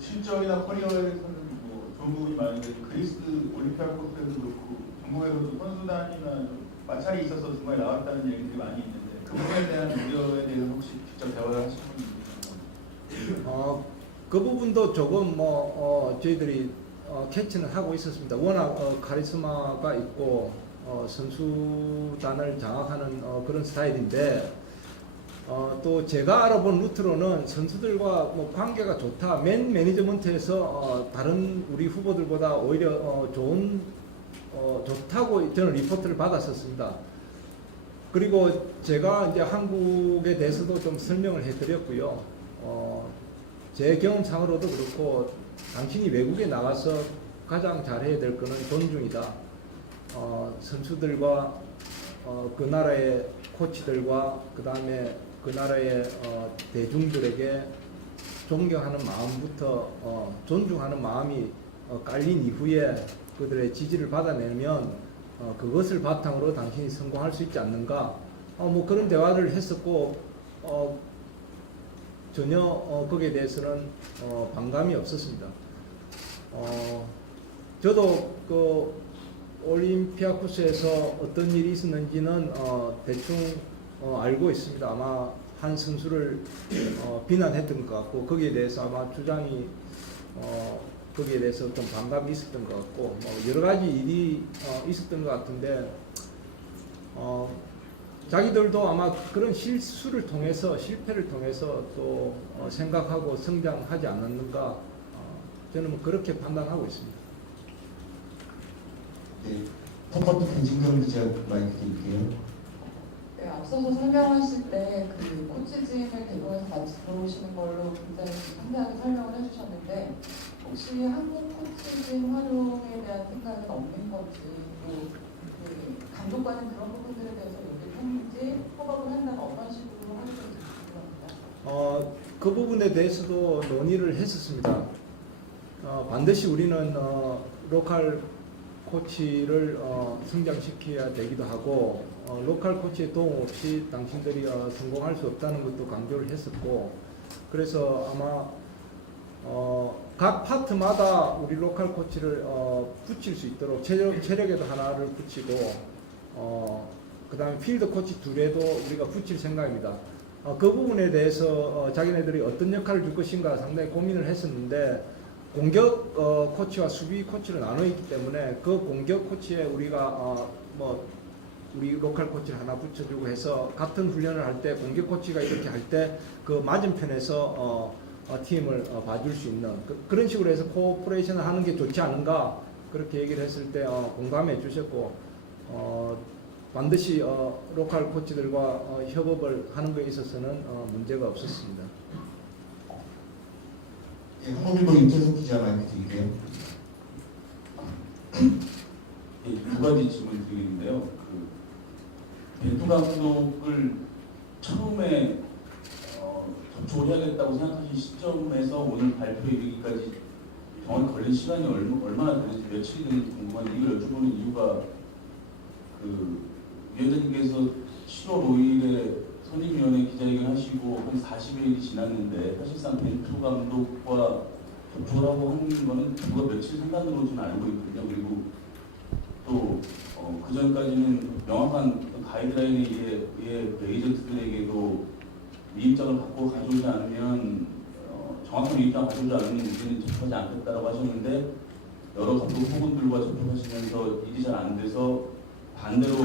실적이나 커리어에서는 뭐 좋은 부분이 많은데 그리스 올림피아 코스에도 그렇고 전국에서도 선수단이나 좀 마찰이 있어서 중간에 나왔다는 얘기들이 많이 있는데 그 부분에 대한 우려에 대해서 혹시 직접 대화를 하신 분이 있나요? 그 부분도 조금 저희들이 캐치는 하고 있었습니다. 워낙 카리스마가 있고 선수단을 장악하는 그런 스타일인데 또 제가 알아본 루트로는 선수들과 관계가 좋다. 맨 매니지먼트에서 다른 우리 후보들보다 오히려 좋다고 저는 리포트를 받았었습니다. 그리고 제가 이제 한국에 대해서도 좀 설명을 해드렸고요. 제 경험상으로도 그렇고 당신이 외국에 나가서 가장 잘해야 될 거는 존중이다. 선수들과 그 나라의 코치들과 그 다음에 그 나라의 대중들에게 존경하는 마음부터 존중하는 마음이 깔린 이후에 그들의 지지를 받아내면 그것을 바탕으로 당신이 성공할 수 있지 않는가. 뭐 그런 대화를 했었고 전혀 거기에 대해서는 반감이 없었습니다. 저도 그 올림피아코스에서 어떤 일이 있었는지는 대충 알고 있습니다. 아마 한 선수를 비난했던 것 같고 거기에 대해서 아마 주장이 거기에 대해서 좀 반감이 있었던 것 같고 여러 가지 일이 있었던 것 같은데 자기들도 아마 그런 실수를 통해서 실패를 통해서 또 생각하고 성장하지 않았는가 저는 뭐 그렇게 판단하고 있습니다. 네, 톱버프 배진경 기자 마이크 드릴게요. 네, 앞서서 설명하실 때 그 코치진을 대구에서 같이 들어오시는 걸로 굉장히 상세하게 설명을 해주셨는데 혹시 한국 코치진 활용에 대한 생각은 없는 건지 그 감독과는 그런 부분들에 대해서 얘기를 했는지 협업을 한다면 어떤 식으로 하는지 궁금합니다. 그 부분에 대해서도 논의를 했었습니다. 반드시 우리는 로컬 코치를 성장시켜야 되기도 하고 로컬 코치의 도움 없이 당신들이 성공할 수 없다는 것도 강조를 했었고 그래서 아마 각 파트마다 우리 로컬 코치를 붙일 수 있도록 체력에도 하나를 붙이고 그 다음에 필드 코치 둘에도 우리가 붙일 생각입니다. 그 부분에 대해서 자기네들이 어떤 역할을 줄 것인가 상당히 고민을 했었는데 공격 코치와 수비 코치로 나눠 있기 때문에 그 공격 코치에 우리가 우리 로컬 코치를 하나 붙여주고 해서 같은 훈련을 할 때 공격 코치가 이렇게 할 때 그 맞은편에서 팀을 봐줄 수 있는 그런 식으로 해서 코오퍼레이션을 하는 게 좋지 않은가 그렇게 얘기를 했을 때 공감해 주셨고 반드시 로컬 코치들과 협업을 하는 것에 있어서는 문제가 없었습니다. 네, 한국일보 임태석 기자 마이크 드릴게요. 두 가지 질문 드리는데요. 벤투 감독을 처음에 조리하겠다고 생각하신 시점에서 오늘 발표에 이르기까지 정확히 걸린 시간이 얼마나 되는지 며칠이 되는지 궁금한데 이걸 여쭤보는 이유가 그 위원장님께서 7월 5일에 선임위원회 기자회견 하시고 한 40일이 지났는데 사실상 벤투 감독과 접촉을 하고 한 거는 불과 며칠 상간으로 저는 알고 있거든요. 그리고 또 그 전까지는 명확한 가이드라인에 의해 에이전트들에게도 위임장을 갖고 가져오지 않으면 정확한 위임장 가져오지 않으면 우리는 접촉하지 않겠다라고 하셨는데 여러 감독 후보들과 접촉하시면서 일이 잘 안 돼서 반대로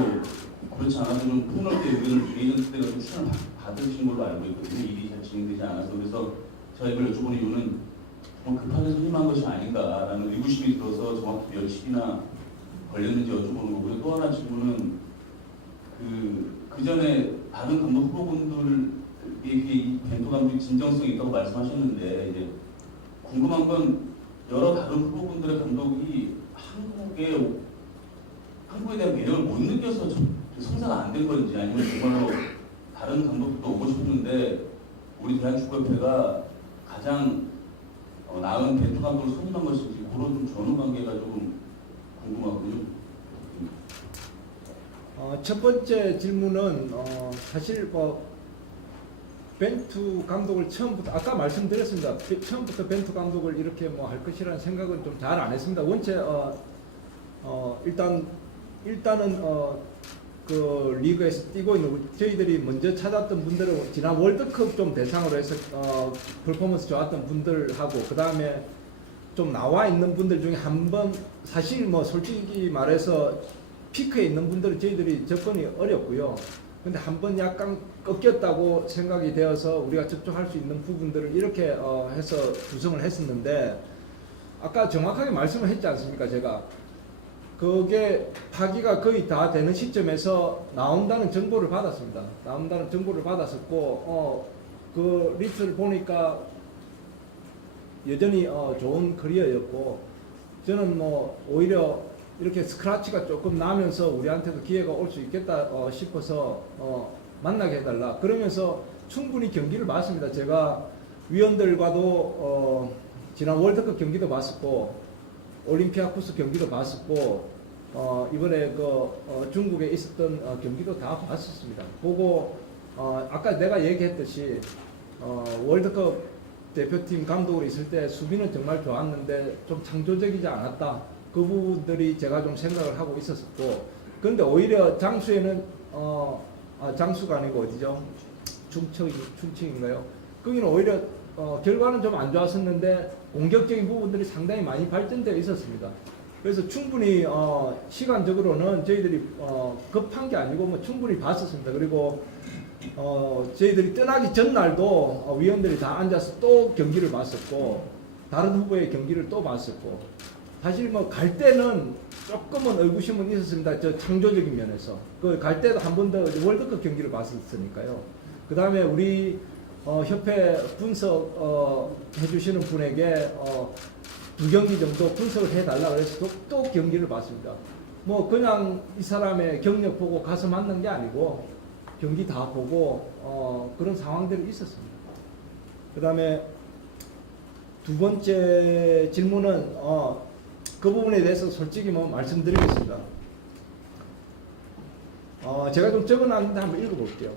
그렇지 않아도 좀 폭넓게 의견을 에이전트들과 좀 추천을 받으신 걸로 알고 있거든요. 일이 잘 진행되지 않아서. 그래서 제가 이걸 여쭤보는 이유는 정말 급하게 선임한 것이 아닌가라는 의구심이 들어서 정확히 며칠이나 걸렸는지 여쭤보는 거고요. 또 하나 질문은 그 전에 다른 감독 후보분들에 비해 이 벤투 감독이 진정성이 있다고 말씀하셨는데 이제 궁금한 건 여러 다른 후보분들의 감독이 한국에 대한 매력을 못 느껴서 성사가 안 된 건지 아니면 정말로 다른 감독도 오고 싶은데 우리 대한축구협회가 가장 나은 벤투 감독을 선임한 것인지 그런 좀 전후 관계가 조금 궁금하고요. 첫 번째 질문은 사실 벤투 감독을 처음부터 아까 말씀드렸습니다. 처음부터 벤투 감독을 이렇게 할 것이라는 생각은 좀 잘 안 했습니다. 원체 일단은 그 리그에서 뛰고 있는 저희들이 먼저 찾았던 분들은 지난 월드컵 좀 대상으로 해서 퍼포먼스 좋았던 분들하고 그 다음에 좀 나와 있는 분들 중에 한 번 사실 솔직히 말해서 피크에 있는 분들은 저희들이 접근이 어렵고요. 근데 한 번 약간 꺾였다고 생각이 되어서 우리가 접촉할 수 있는 부분들을 이렇게 해서 구성을 했었는데 아까 정확하게 말씀을 했지 않습니까? 제가 그게 파기가 거의 다 되는 시점에서 나온다는 정보를 받았습니다. 나온다는 정보를 받았었고 그 리스트를 보니까 여전히 좋은 커리어였고 저는 오히려 이렇게 스크래치가 조금 나면서 우리한테도 기회가 올 수 있겠다 싶어서 만나게 해달라. 그러면서 충분히 경기를 봤습니다. 제가 위원들과도 지난 월드컵 경기도 봤었고 올림피아쿠스 경기도 봤었고 이번에 중국에 있었던 경기도 다 봤었습니다. 보고 아까 내가 얘기했듯이 월드컵 대표팀 감독으로 있을 때 수비는 정말 좋았는데 좀 창조적이지 않았다. 그 부분들이 제가 좀 생각을 하고 있었고 근데 오히려 장수에는 장수가 아니고 어디죠? 충청인가요? 거기는 오히려 결과는 좀 안 좋았었는데 공격적인 부분들이 상당히 많이 발전되어 있었습니다. 그래서 충분히 시간적으로는 저희들이 급한 게 아니고 충분히 봤었습니다. 그리고 저희들이 떠나기 전날도 위원들이 다 앉아서 또 경기를 봤었고 다른 후보의 경기를 또 봤었고 사실 갈 때는 조금은 의구심은 있었습니다. 저 창조적인 면에서 그 갈 때도 한 번 더 월드컵 경기를 봤었으니까요. 그 다음에 우리 협회 분석 해주시는 분에게 2경기 정도 분석을 해달라고 해서 또 경기를 봤습니다. 그냥 이 사람의 경력 보고 가서 만난 게 아니고 경기 다 보고 그런 상황들이 있었습니다. 그 다음에 두 번째 질문은 그 부분에 대해서 솔직히 말씀드리겠습니다. 제가 좀 적어놨는데 한번 읽어볼게요.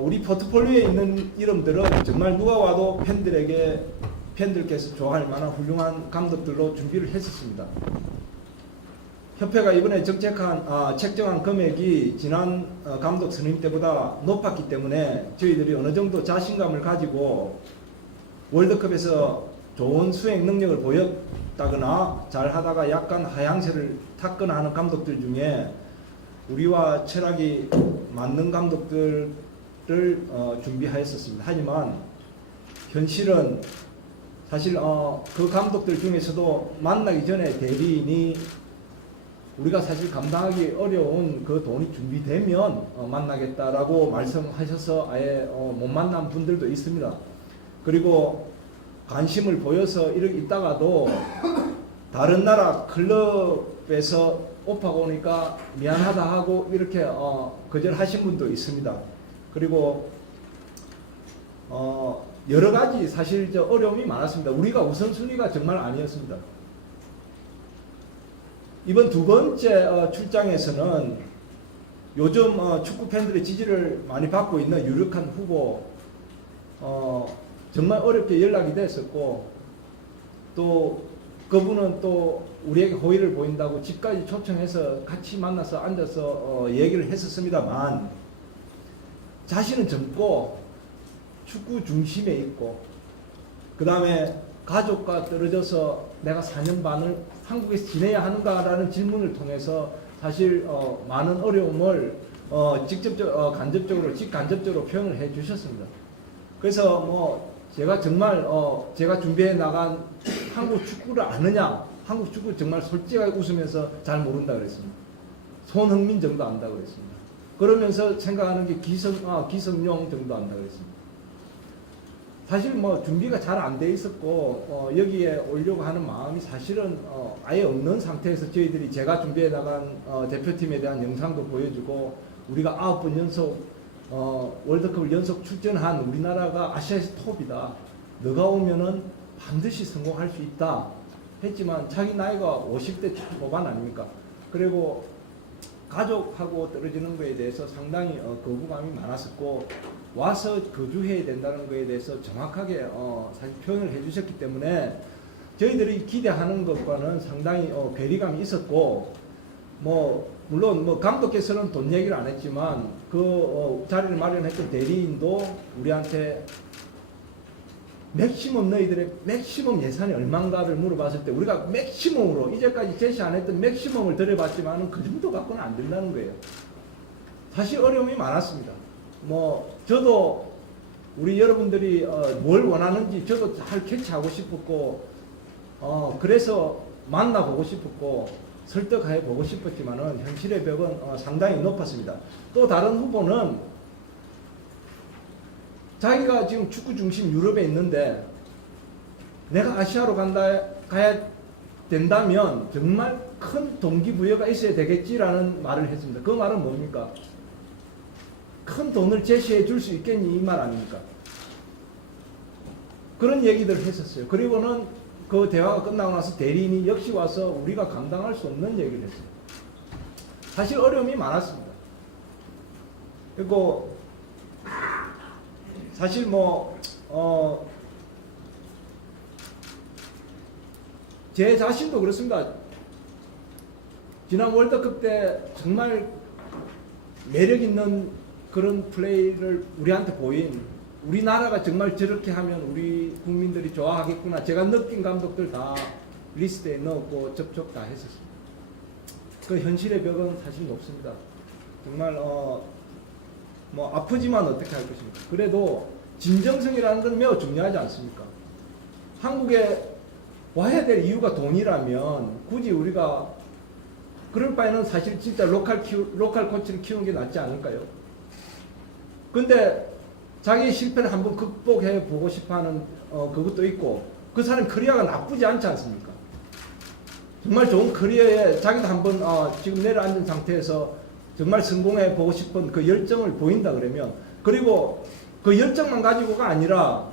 우리 포트폴리오에 있는 이름들은 정말 누가 와도 팬들께서 좋아할 만한 훌륭한 감독들로 준비를 했었습니다. 협회가 이번에 책정한 금액이 지난 감독 선임 때보다 높았기 때문에 저희들이 어느 정도 자신감을 가지고 월드컵에서 좋은 수행 능력을 보였다거나 잘하다가 약간 하향세를 탔거나 하는 감독들 중에 우리와 철학이 맞는 감독들을 준비하였었습니다. 하지만 현실은 사실 그 감독들 중에서도 만나기 전에 대리인이 우리가 사실 감당하기 어려운 그 돈이 준비되면 만나겠다라고 말씀하셔서 아예 못 만난 분들도 있습니다. 그리고 관심을 보여서 이렇게 있다가도 다른 나라 클럽에서 오파가 오니까 미안하다 하고 이렇게 거절하신 분도 있습니다. 그리고 여러 가지 사실 어려움이 많았습니다. 우리가 우선순위가 정말 아니었습니다. 이번 두 번째 출장에서는 요즘 축구 팬들의 지지를 많이 받고 있는 유력한 후보 정말 어렵게 연락이 됐었고, 또 그분은 또 우리에게 호의를 보인다고 집까지 초청해서 같이 만나서 앉아서 얘기를 했었습니다만, 자신은 젊고 축구 중심에 있고, 그 다음에 가족과 떨어져서 내가 4년 반을 한국에서 지내야 하는가라는 질문을 통해서 사실 많은 어려움을 간접적으로 직간접적으로 표현을 해 주셨습니다. 그래서 뭐 제가 정말 제가 준비해 나간 한국 축구를 아느냐, 한국 축구 정말 솔직하게 웃으면서 잘 모른다 그랬습니다. 손흥민 정도 안다 그랬습니다. 그러면서 생각하는 게 기성용 정도 안다 그랬습니다. 사실 뭐 준비가 잘 안 돼 있었고 여기에 오려고 하는 마음이 사실은 아예 없는 상태에서 저희들이 제가 준비해 나간 대표팀에 대한 영상도 보여주고, 우리가 9번 연속 월드컵을 연속 출전한 우리나라가 아시아에서 톱이다, 너가 오면은 반드시 성공할 수 있다 했지만, 자기 나이가 50대 초반 아닙니까? 그리고 가족하고 떨어지는 거에 대해서 상당히 거부감이 많았었고, 와서 거주해야 된다는 거에 대해서 정확하게 사실 표현을 해주셨기 때문에 저희들이 기대하는 것과는 상당히 괴리감이 있었고, 뭐 물론 뭐 감독께서는 돈 얘기를 안 했지만 그 자리를 마련했던 대리인도 우리한테 맥시멈, 너희들의 맥시멈 예산이 얼마인가를 물어봤을 때 우리가 맥시멈으로 이제까지 제시 안 했던 맥시멈을 드려봤지만은 그 정도 갖고는 안 된다는 거예요. 사실 어려움이 많았습니다. 뭐 저도 우리 여러분들이 뭘 원하는지 저도 잘 캐치하고 싶었고, 그래서 만나보고 싶었고 설득해 보고 싶었지만은 현실의 벽은 상당히 높았습니다. 또 다른 후보는 자기가 지금 축구 중심 유럽에 있는데 내가 아시아로 가야 된다면 정말 큰 동기부여가 있어야 되겠지라는 말을 했습니다. 그 말은 뭡니까? 큰 돈을 제시해 줄 수 있겠니? 이 말 아닙니까? 그런 얘기들을 했었어요. 그리고는 그 대화가 끝나고 나서 대리인이 역시 와서 우리가 감당할 수 없는 얘기를 했어요. 사실 어려움이 많았습니다. 그리고 사실 뭐 제 자신도 그렇습니다. 지난 월드컵 때 정말 매력 있는 그런 플레이를 우리한테 보인, 우리나라가 정말 저렇게 하면 우리 국민들이 좋아하겠구나, 제가 느낀 감독들 다 리스트에 넣었고 접촉 다 했었습니다. 그 현실의 벽은 사실 높습니다. 정말 뭐 아프지만 어떻게 할 것입니까? 그래도 진정성이라는 건 매우 중요하지 않습니까? 한국에 와야 될 이유가 돈이라면 굳이 우리가 그럴 바에는 사실 진짜 로컬 코치를 키우는 게 낫지 않을까요? 근데 자기의 실패를 한번 극복해 보고 싶어하는 그것도 있고, 그 사람 커리어가 나쁘지 않지 않습니까? 정말 좋은 커리어에 자기도 한번 지금 내려앉은 상태에서 정말 성공해 보고 싶은 그 열정을 보인다 그러면, 그리고 그 열정만 가지고가 아니라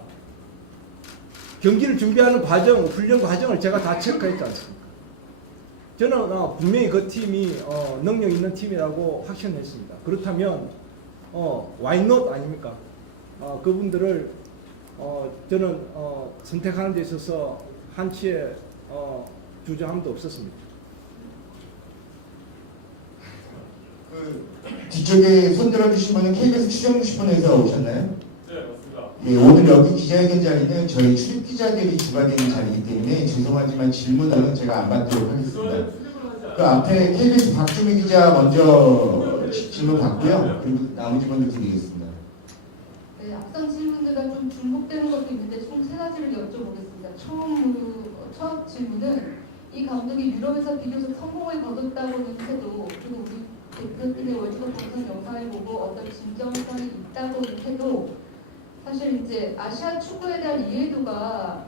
경기를 준비하는 과정, 훈련 과정을 제가 다 체크했지 않습니까? 저는 분명히 그 팀이 능력 있는 팀이라고 확신했습니다. 그렇다면 why not 아닙니까? 그분들을 저는 선택하는 데 있어서 한치의 주저함도 없었습니다. 그 뒤쪽에 손 들어주신 분은 KBS 추정주시분에서 오셨나요? 네, 맞습니다. 예, 오늘 여기 기자회견 자리는 저희 출입 기자들이 주관되는 자리이기 때문에 죄송하지만 질문은 제가 안 받도록 하겠습니다. 그 앞에 KBS 박주미 기자 먼저 질문 받고요. 그리고 나머지 분들 드리겠습니다. 네, 앞선 질문들과 좀 중복되는 것도 있는데 총 3가지를 여쭤보겠습니다. 첫 질문은 이 감독이 유럽에서 비교적 성공을 거뒀다고는 해도, 그리고 우리 대표팀의 월드컵 본선 영상을 보고 어떤 진정성이 있다고는 해도 사실 이제 아시아 축구에 대한 이해도가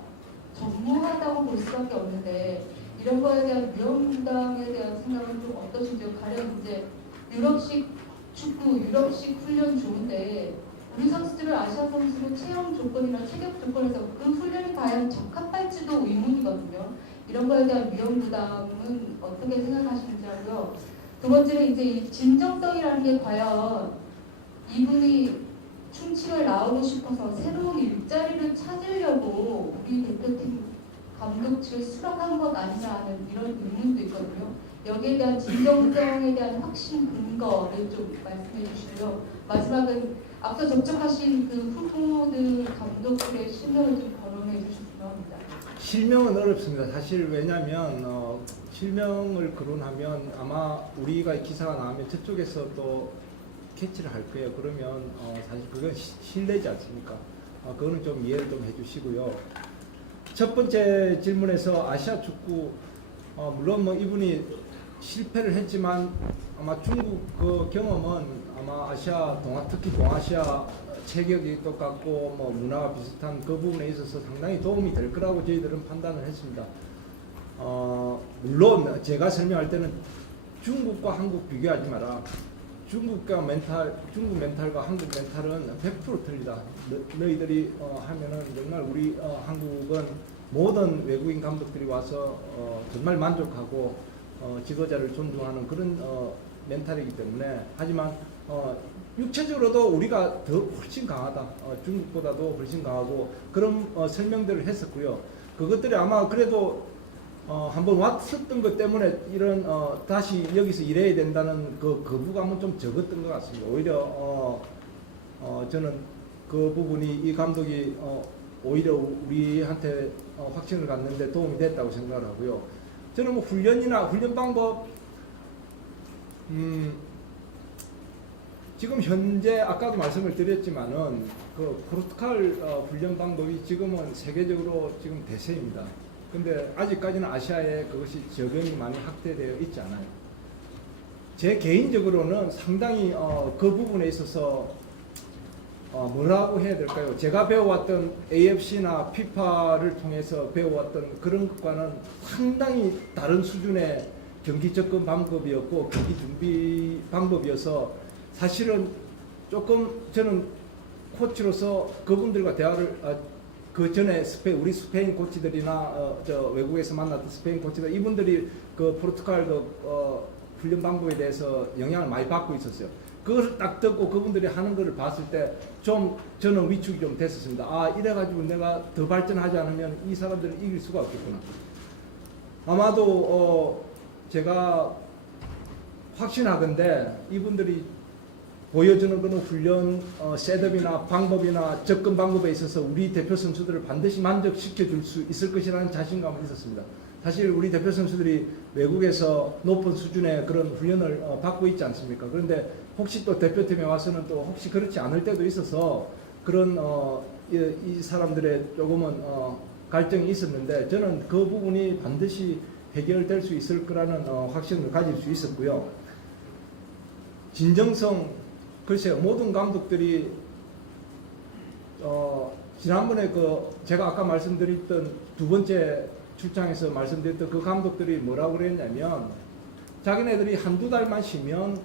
전무하다고 볼 수밖에 없는데, 이런 거에 대한 위험 부담에 대한 생각은 좀 어떠신지요? 가령 이제 유럽식 축구, 유럽식 훈련 좋은데 우리 선수들을 아시아 선수로 체험 조건이나 체격 조건에서 그 훈련이 과연 적합할지도 의문이거든요. 이런 거에 대한 위험 부담은 어떻게 생각하시는지 하고요. 두 번째는 이제 이 진정성이라는 게 과연 이분이 충칭을 나오고 싶어서 새로운 일자리를 찾으려고 우리 대표팀 감독 측을 수락한 것 아니냐 하는 이런 의문도 있거든요. 여기에 대한 진정성에 대한 확신 근거를 좀 말씀해 주시고요. 마지막은 앞서 접촉하신 그 후보들 감독들의 실명을 좀 거론해 주셨으면 합니다. 실명은 어렵습니다. 사실 왜냐하면 실명을 거론하면 아마 우리가 기사가 나오면 저쪽에서 또 캐치를 할 거예요. 그러면 사실 그건 실례지 않습니까? 그거는 좀 이해를 좀 해주시고요. 첫 번째 질문에서 아시아 축구 물론 뭐 이분이 실패를 했지만 아마 중국 그 경험은 아마 아시아 특히 동아시아 체격이 똑같고 뭐 문화가 비슷한 그 부분에 있어서 상당히 도움이 될 거라고 저희들은 판단을 했습니다. 물론 제가 설명할 때는 중국과 한국 비교하지 마라. 중국 멘탈과 한국 멘탈은 100% 틀리다. 너희들이 하면은 정말 우리 한국은 모든 외국인 감독들이 와서 정말 만족하고 지도자를 존중하는 그런 멘탈이기 때문에 하지만 육체적으로도 우리가 더 훨씬 강하다. 중국보다도 훨씬 강하고 그런 설명들을 했었고요. 그것들이 아마 그래도 한번 왔었던 것 때문에 이런 다시 여기서 일해야 된다는 그 거부감은 좀 적었던 것 같습니다. 오히려 저는 그 부분이 이 감독이 오히려 우리한테 확신을 갖는데 도움이 됐다고 생각을 하고요. 저는 뭐 훈련이나 훈련 방법 지금 현재 아까도 말씀을 드렸지만은 그 포르투갈 훈련 방법이 지금은 세계적으로 지금 대세입니다. 근데 아직까지는 아시아에 그것이 적용이 많이 확대되어 있지 않아요. 제 개인적으로는 상당히 그 부분에 있어서 뭐라고 해야 될까요? 제가 배워왔던 AFC나 FIFA를 통해서 배워왔던 그런 것과는 상당히 다른 수준의 경기 접근 방법이었고 경기 준비 방법이어서 사실은 조금 저는 코치로서 그분들과 대화를 그 전에 우리 스페인 코치들이나 저 외국에서 만났던 스페인 코치들 이분들이 그 포르투갈 훈련 방법에 대해서 영향을 많이 받고 있었어요. 그걸 딱 듣고 그분들이 하는 것을 봤을 때 좀 저는 위축이 좀 됐었습니다. 아 이래가지고 내가 더 발전하지 않으면 이 사람들을 이길 수가 없겠구나. 아마도 제가 확신하건대 이분들이 보여주는 그런 훈련 셋업이나 방법이나 접근 방법에 있어서 우리 대표 선수들을 반드시 만족시켜 줄 수 있을 것이라는 자신감은 있었습니다. 사실 우리 대표 선수들이 외국에서 높은 수준의 그런 훈련을 받고 있지 않습니까? 그런데 혹시 또 대표팀에 와서는 또 혹시 그렇지 않을 때도 있어서 그런 이 사람들의 조금은 갈등이 있었는데 저는 그 부분이 반드시 해결될 수 있을 거라는 확신을 가질 수 있었고요. 진정성 글쎄요, 모든 감독들이 지난번에 제가 아까 말씀드렸던 두 번째 출장에서 말씀드렸던 그 감독들이 뭐라고 그랬냐면 자기네들이 한두 달만 쉬면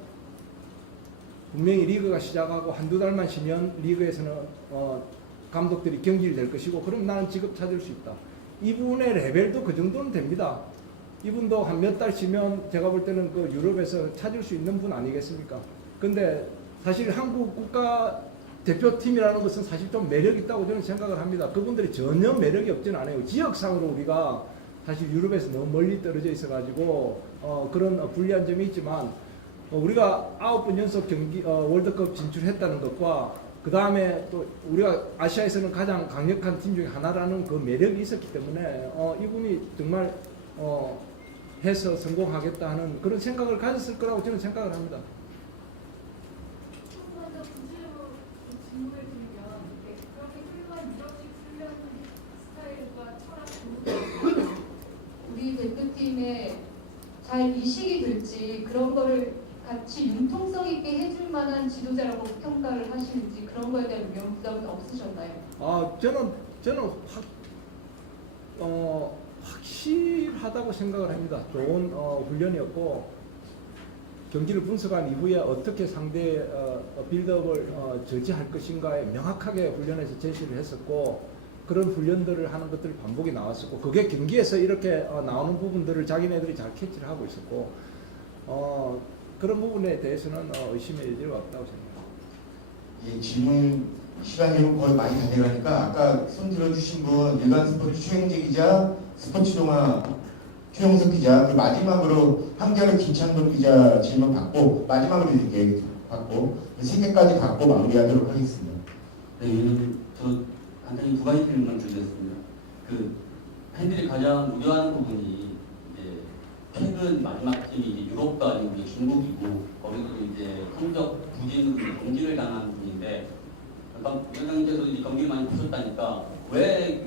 분명히 리그가 시작하고 한두 달만 쉬면 리그에서는 감독들이 경질이 될 것이고 그럼 나는 직업 찾을 수 있다. 이분의 레벨도 그 정도는 됩니다. 이분도 한 몇 달 쉬면 제가 볼 때는 그 유럽에서 찾을 수 있는 분 아니겠습니까? 근데 사실 한국 국가 대표팀이라는 것은 사실 좀 매력이 있다고 저는 생각을 합니다. 그분들이 전혀 매력이 없지는 않아요. 지역상으로 우리가 사실 유럽에서 너무 멀리 떨어져 있어가지고 그런 불리한 점이 있지만 우리가 9번 연속 경기 월드컵 진출했다는 것과 그 다음에 또 우리가 아시아에서는 가장 강력한 팀 중에 하나라는 그 매력이 있었기 때문에 이분이 정말 해서 성공하겠다 하는 그런 생각을 가졌을 거라고 저는 생각을 합니다. 우리 대표팀에 잘 이식이 될지 그런 거를 같이 융통성 있게 해줄 만한 지도자라고 평가를 하시는지 그런 거에 대한 위험 부담은 없으셨나요? 저는 확실하다고 생각을 합니다. 좋은 훈련이었고 경기를 분석한 이후에 어떻게 상대의 빌드업을 저지할 것인가에 명확하게 훈련에서 제시를 했었고, 그런 훈련들을 하는 것들이 반복이 나왔었고, 그게 경기에서 이렇게 나오는 부분들을 자기네들이 잘 캐치를 하고 있었고, 그런 부분에 대해서는 의심의 여지가 없다고 생각합니다. 예, 질문 시간이 거의 많이 다 돼가니까 아까 손 들어주신 분 일간 스포츠 최영재 기자, 스포츠 동아 최영석 기자, 그리고 마지막으로 한겨레 김창돈 기자 질문 받고 마지막으로 이렇게 받고 3개까지 받고 마무리하도록 하겠습니다. 네, 저 간단히 두 가지 질문을 드리겠습니다. 그 팬들이 가장 우려하는 부분이 이제 최근 마지막 팀이 이제 유럽과 아니고 이제 중국이고, 거기서 이제 성적 부진으로 경기를 당한 분인데, 아까 위원장님께서 이제 경기를 많이 보셨다니까 왜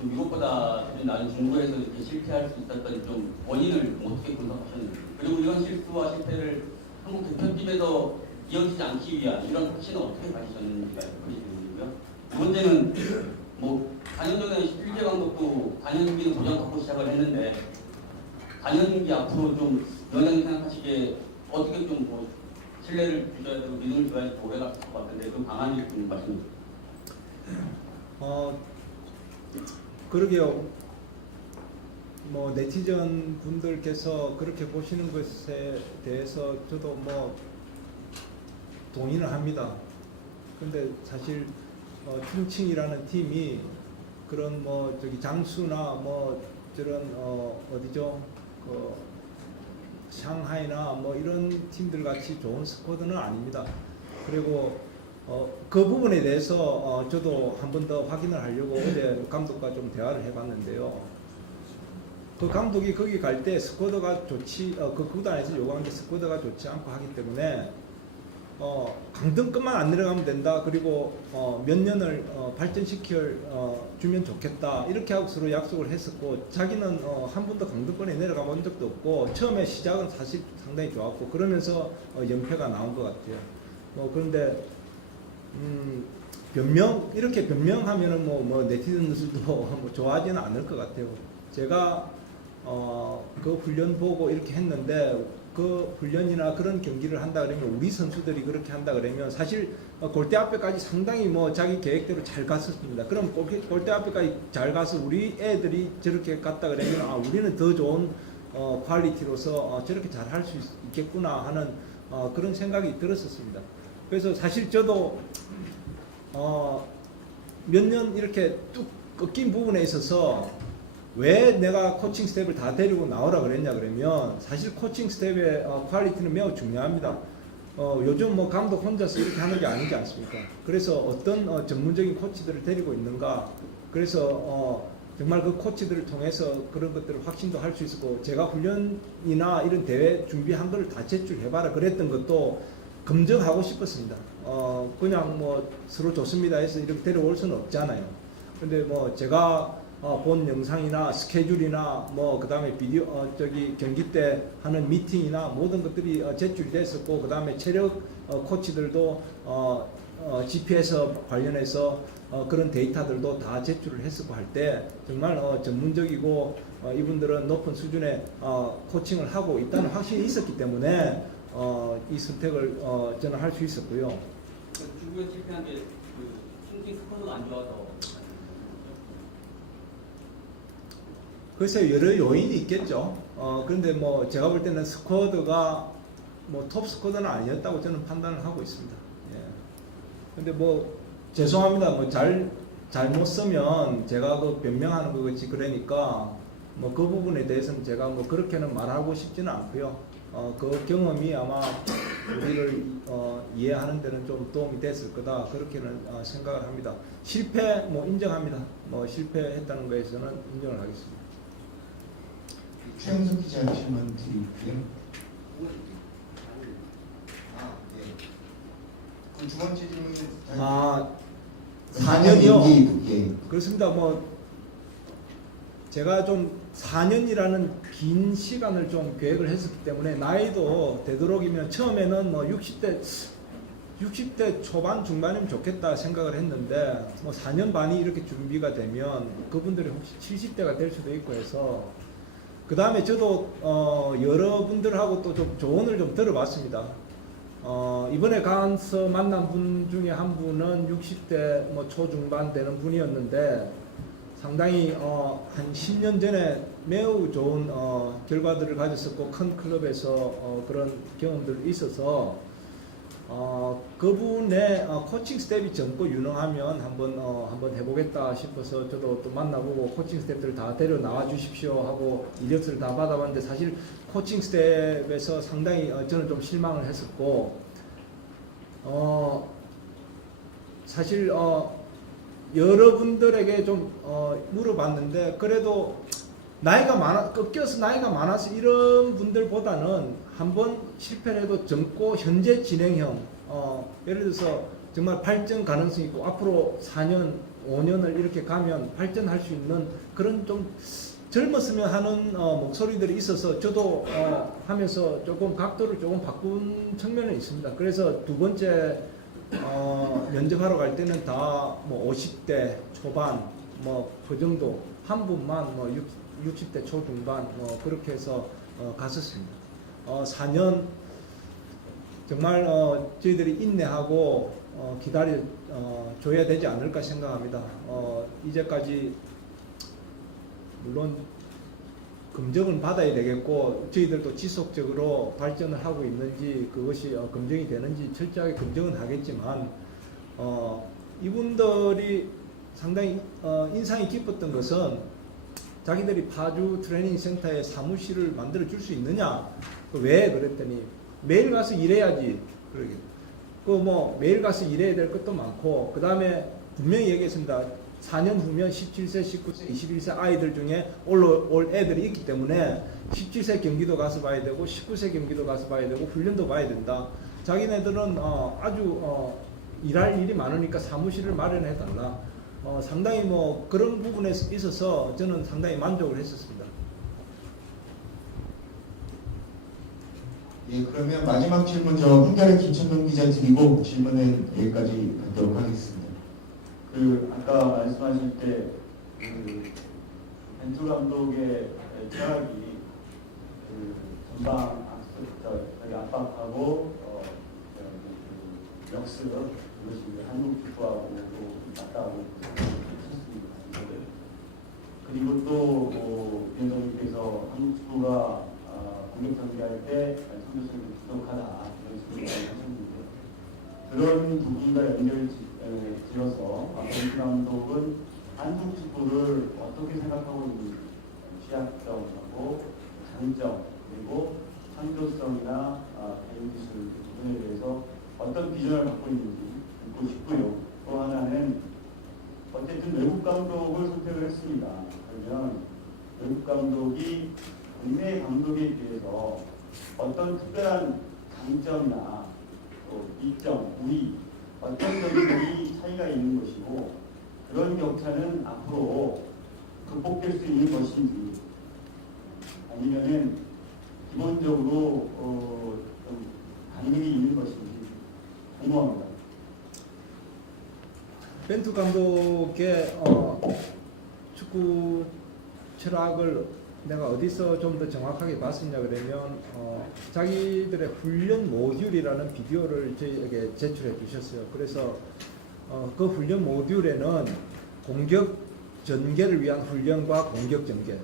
좀 유럽보다 좀 낮은 중국에서 이렇게 실패할 수 있었던 좀 원인을 어떻게 분석하셨는지, 그리고 이런 실수와 실패를 한국 대표팀에서 이어지지 않기 위한 이런 확신을 어떻게 가지셨는지가 있고요. 두 번째는 뭐 4년 전에 일제 감독도 단연기는 도장 받고 시작을 했는데, 단연기 앞으로 좀 위원장님 생각하시기에 어떻게 좀 뭐 신뢰를 주셔야 되고 믿음을 줘야지 오래가 갈 것 같은데, 그 방안이 좀 말씀해 주세요. 그러게요. 뭐 네티즌 분들께서 그렇게 보시는 것에 대해서 저도 뭐 동의는 합니다. 근데 사실 충칭이라는 팀이 그런 뭐 저기 장수나 뭐 저런 어디죠? 그 샹하이나 뭐 이런 팀들 같이 좋은 스쿼드는 아닙니다. 그리고 그 부분에 대해서 저도 한 번 더 확인을 하려고 어제 감독과 좀 대화를 해봤는데요. 그 감독이 거기 갈 때 스쿼드가 좋지, 그 구단에서 요구한 게 스쿼드가 좋지 않고 하기 때문에 강등급만 안 내려가면 된다. 그리고 몇 년을 주면 좋겠다. 이렇게 하고 서로 약속을 했었고, 자기는 한 번도 강등권에 내려가 본 적도 없고, 처음에 시작은 사실 상당히 좋았고, 그러면서 연패가 나온 것 같아요. 그런데 이렇게 변명하면은 뭐 네티즌들도 뭐 좋아하지는 않을 것 같아요. 제가 그 훈련 보고 이렇게 했는데, 그 훈련이나 그런 경기를 한다 그러면, 우리 선수들이 그렇게 한다 그러면 사실 골대 앞에까지 상당히 뭐 자기 계획대로 잘 갔었습니다. 그럼 골대 앞에까지 잘 가서 우리 애들이 저렇게 갔다 그러면 우리는 더 좋은 퀄리티로서 저렇게 잘 할 수 있겠구나 하는 그런 생각이 들었었습니다. 그래서 사실 저도 몇 년 이렇게 뚝 꺾인 부분에 있어서 왜 내가 코칭 스텝을 다 데리고 나오라 그랬냐 그러면, 사실 코칭 스텝의 퀄리티는 매우 중요합니다. 요즘 뭐 감독 혼자서 이렇게 하는 게 아니지 않습니까? 그래서 어떤 전문적인 코치들을 데리고 있는가, 그래서 정말 그 코치들을 통해서 그런 것들을 확신도 할 수 있었고, 제가 훈련이나 이런 대회 준비한 걸 다 제출해봐라 그랬던 것도 검증하고 싶었습니다. 그냥 뭐 서로 좋습니다 해서 이렇게 데려올 수는 없잖아요. 근데 뭐 제가 본 영상이나 스케줄이나 뭐 그다음에 비디오 저기 경기 때 하는 미팅이나 모든 것들이 제출이 됐었고, 그다음에 체력 코치들도 GPS 관련해서 그런 데이터들도 다 제출을 했었고 할 때 정말 전문적이고 이분들은 높은 수준의 코칭을 하고 있다는 확신이 있었기 때문에 이 선택을 저는 할 수 있었고요. 중국에 실패한 게 충칭 스코어가 안 좋아서. 글쎄요, 여러 요인이 있겠죠. 그런데 뭐 제가 볼 때는 스쿼드가 뭐 톱 스쿼드는 아니었다고 저는 판단을 하고 있습니다. 예. 근데 뭐 죄송합니다. 뭐 잘못 쓰면 제가 그 변명하는 거겠지. 그러니까 뭐 그 부분에 대해서는 제가 뭐 그렇게는 말하고 싶지는 않고요. 그 경험이 아마 우리를 이해하는 데는 좀 도움이 됐을 거다. 그렇게는 생각을 합니다. 실패 뭐 인정합니다. 뭐 실패했다는 거에서는 인정을 하겠습니다. 최영석 기자 질문 드릴게요. 그 두 번째 질문은 4년이요? 예. 그렇습니다. 뭐 제가 좀 4년이라는 긴 시간을 좀 계획을 했었기 때문에, 나이도 되도록이면 처음에는 뭐 60대 초반 중반이면 좋겠다 생각을 했는데, 뭐 4년 반이 이렇게 준비가 되면 그분들이 혹시 70대가 될 수도 있고 해서 그 다음에 저도 여러분들하고 또 좀 조언을 좀 들어봤습니다. 이번에 가서 만난 분 중에 한 분은 60대 뭐 초중반 되는 분이었는데 상당히 한 10년 전에 매우 좋은 결과들을 가졌었고 큰 클럽에서 그런 경험들이 있어서 그분의 코칭 스텝이 젊고 유능하면 한번 해보겠다 싶어서 저도 또 만나보고 코칭 스텝들 다 데려 나와 주십시오 하고 이력서를 다 받아봤는데 사실 코칭 스텝에서 상당히 저는 좀 실망을 했었고 사실 여러분들에게 좀 물어봤는데 그래도 꺾여서 나이가 많아서 이런 분들보다는 한번 실패를 해도 젊고 현재 진행형 예를 들어서 정말 발전 가능성이 있고 앞으로 4년 5년을 이렇게 가면 발전할 수 있는 그런 좀 젊었으면 하는 목소리들이 있어서 저도 하면서 조금 각도를 조금 바꾼 측면은 있습니다. 그래서 두 번째 면접하러 갈 때는 다 뭐 50대 초반 뭐 그 정도 한 분만 뭐 60대 초중반 뭐 그렇게 해서 갔었습니다. 4년 정말 저희들이 인내하고 기다려 줘야 되지 않을까 생각합니다. 이제까지 물론 검증은 받아야 되겠고 저희들도 지속적으로 발전을 하고 있는지 그것이 검증이 되는지 철저하게 검증은 하겠지만 이분들이 상당히 인상이 깊었던 것은 자기들이 파주 트레이닝 센터에 사무실을 만들어 줄 수 있느냐? 왜 그랬더니 매일 가서 일해야지. 그러게. 뭐 매일 가서 일해야 될 것도 많고 그 다음에 분명히 얘기했습니다. 4년 후면 17세, 19세, 21세 아이들 중에 올 애들이 있기 때문에 17세 경기도 가서 봐야 되고 19세 경기도 가서 봐야 되고 훈련도 봐야 된다. 자기네들은 아주 일할 일이 많으니까 사무실을 마련해 달라. 상당히 뭐 그런 부분에 있어서 저는 상당히 만족을 했었습니다. 예, 그러면 마지막 질문 저 한결의 김천동 기자 드리고 질문은 여기까지 갖도록 하겠습니다. 아까 말씀하실 때 벤투 감독의 철학이 전방 압박하고 역습 이것이 한국 축구하고 맞다고 했습니다. 그리고 또 위원장님께서 한국 축구가 공격 전개할 때 선수들이 부족하다 이런 식으로 하셨는데 그런 부분과 연결 지어서 벤투 감독은 한국 축구를 어떻게 생각하고 있는지 취약점하고 장점 그리고 창조성이나 개인 기술 부분에 대해서 어떤 비전을 갖고 있는지 듣고 싶고요. 또 하나는 어쨌든 외국 감독을 선택을 했습니다. 그러면 외국 감독이 국내 감독에 비해서 어떤 특별한 장점이나 또 이점, 우위 어떤 점들이 차이가 있는 것이고 그런 격차는 앞으로 극복될 수 있는 것인지 아니면은 기본적으로 좀 가능이 있는 것인지 궁금합니다. 벤투 감독의 축구 철학을 내가 어디서 좀 더 정확하게 봤었냐 그러면 자기들의 훈련 모듈이라는 비디오를 저희에게 제출해 주셨어요. 그래서 그 훈련 모듈에는 공격 전개를 위한 훈련과 공격 전개,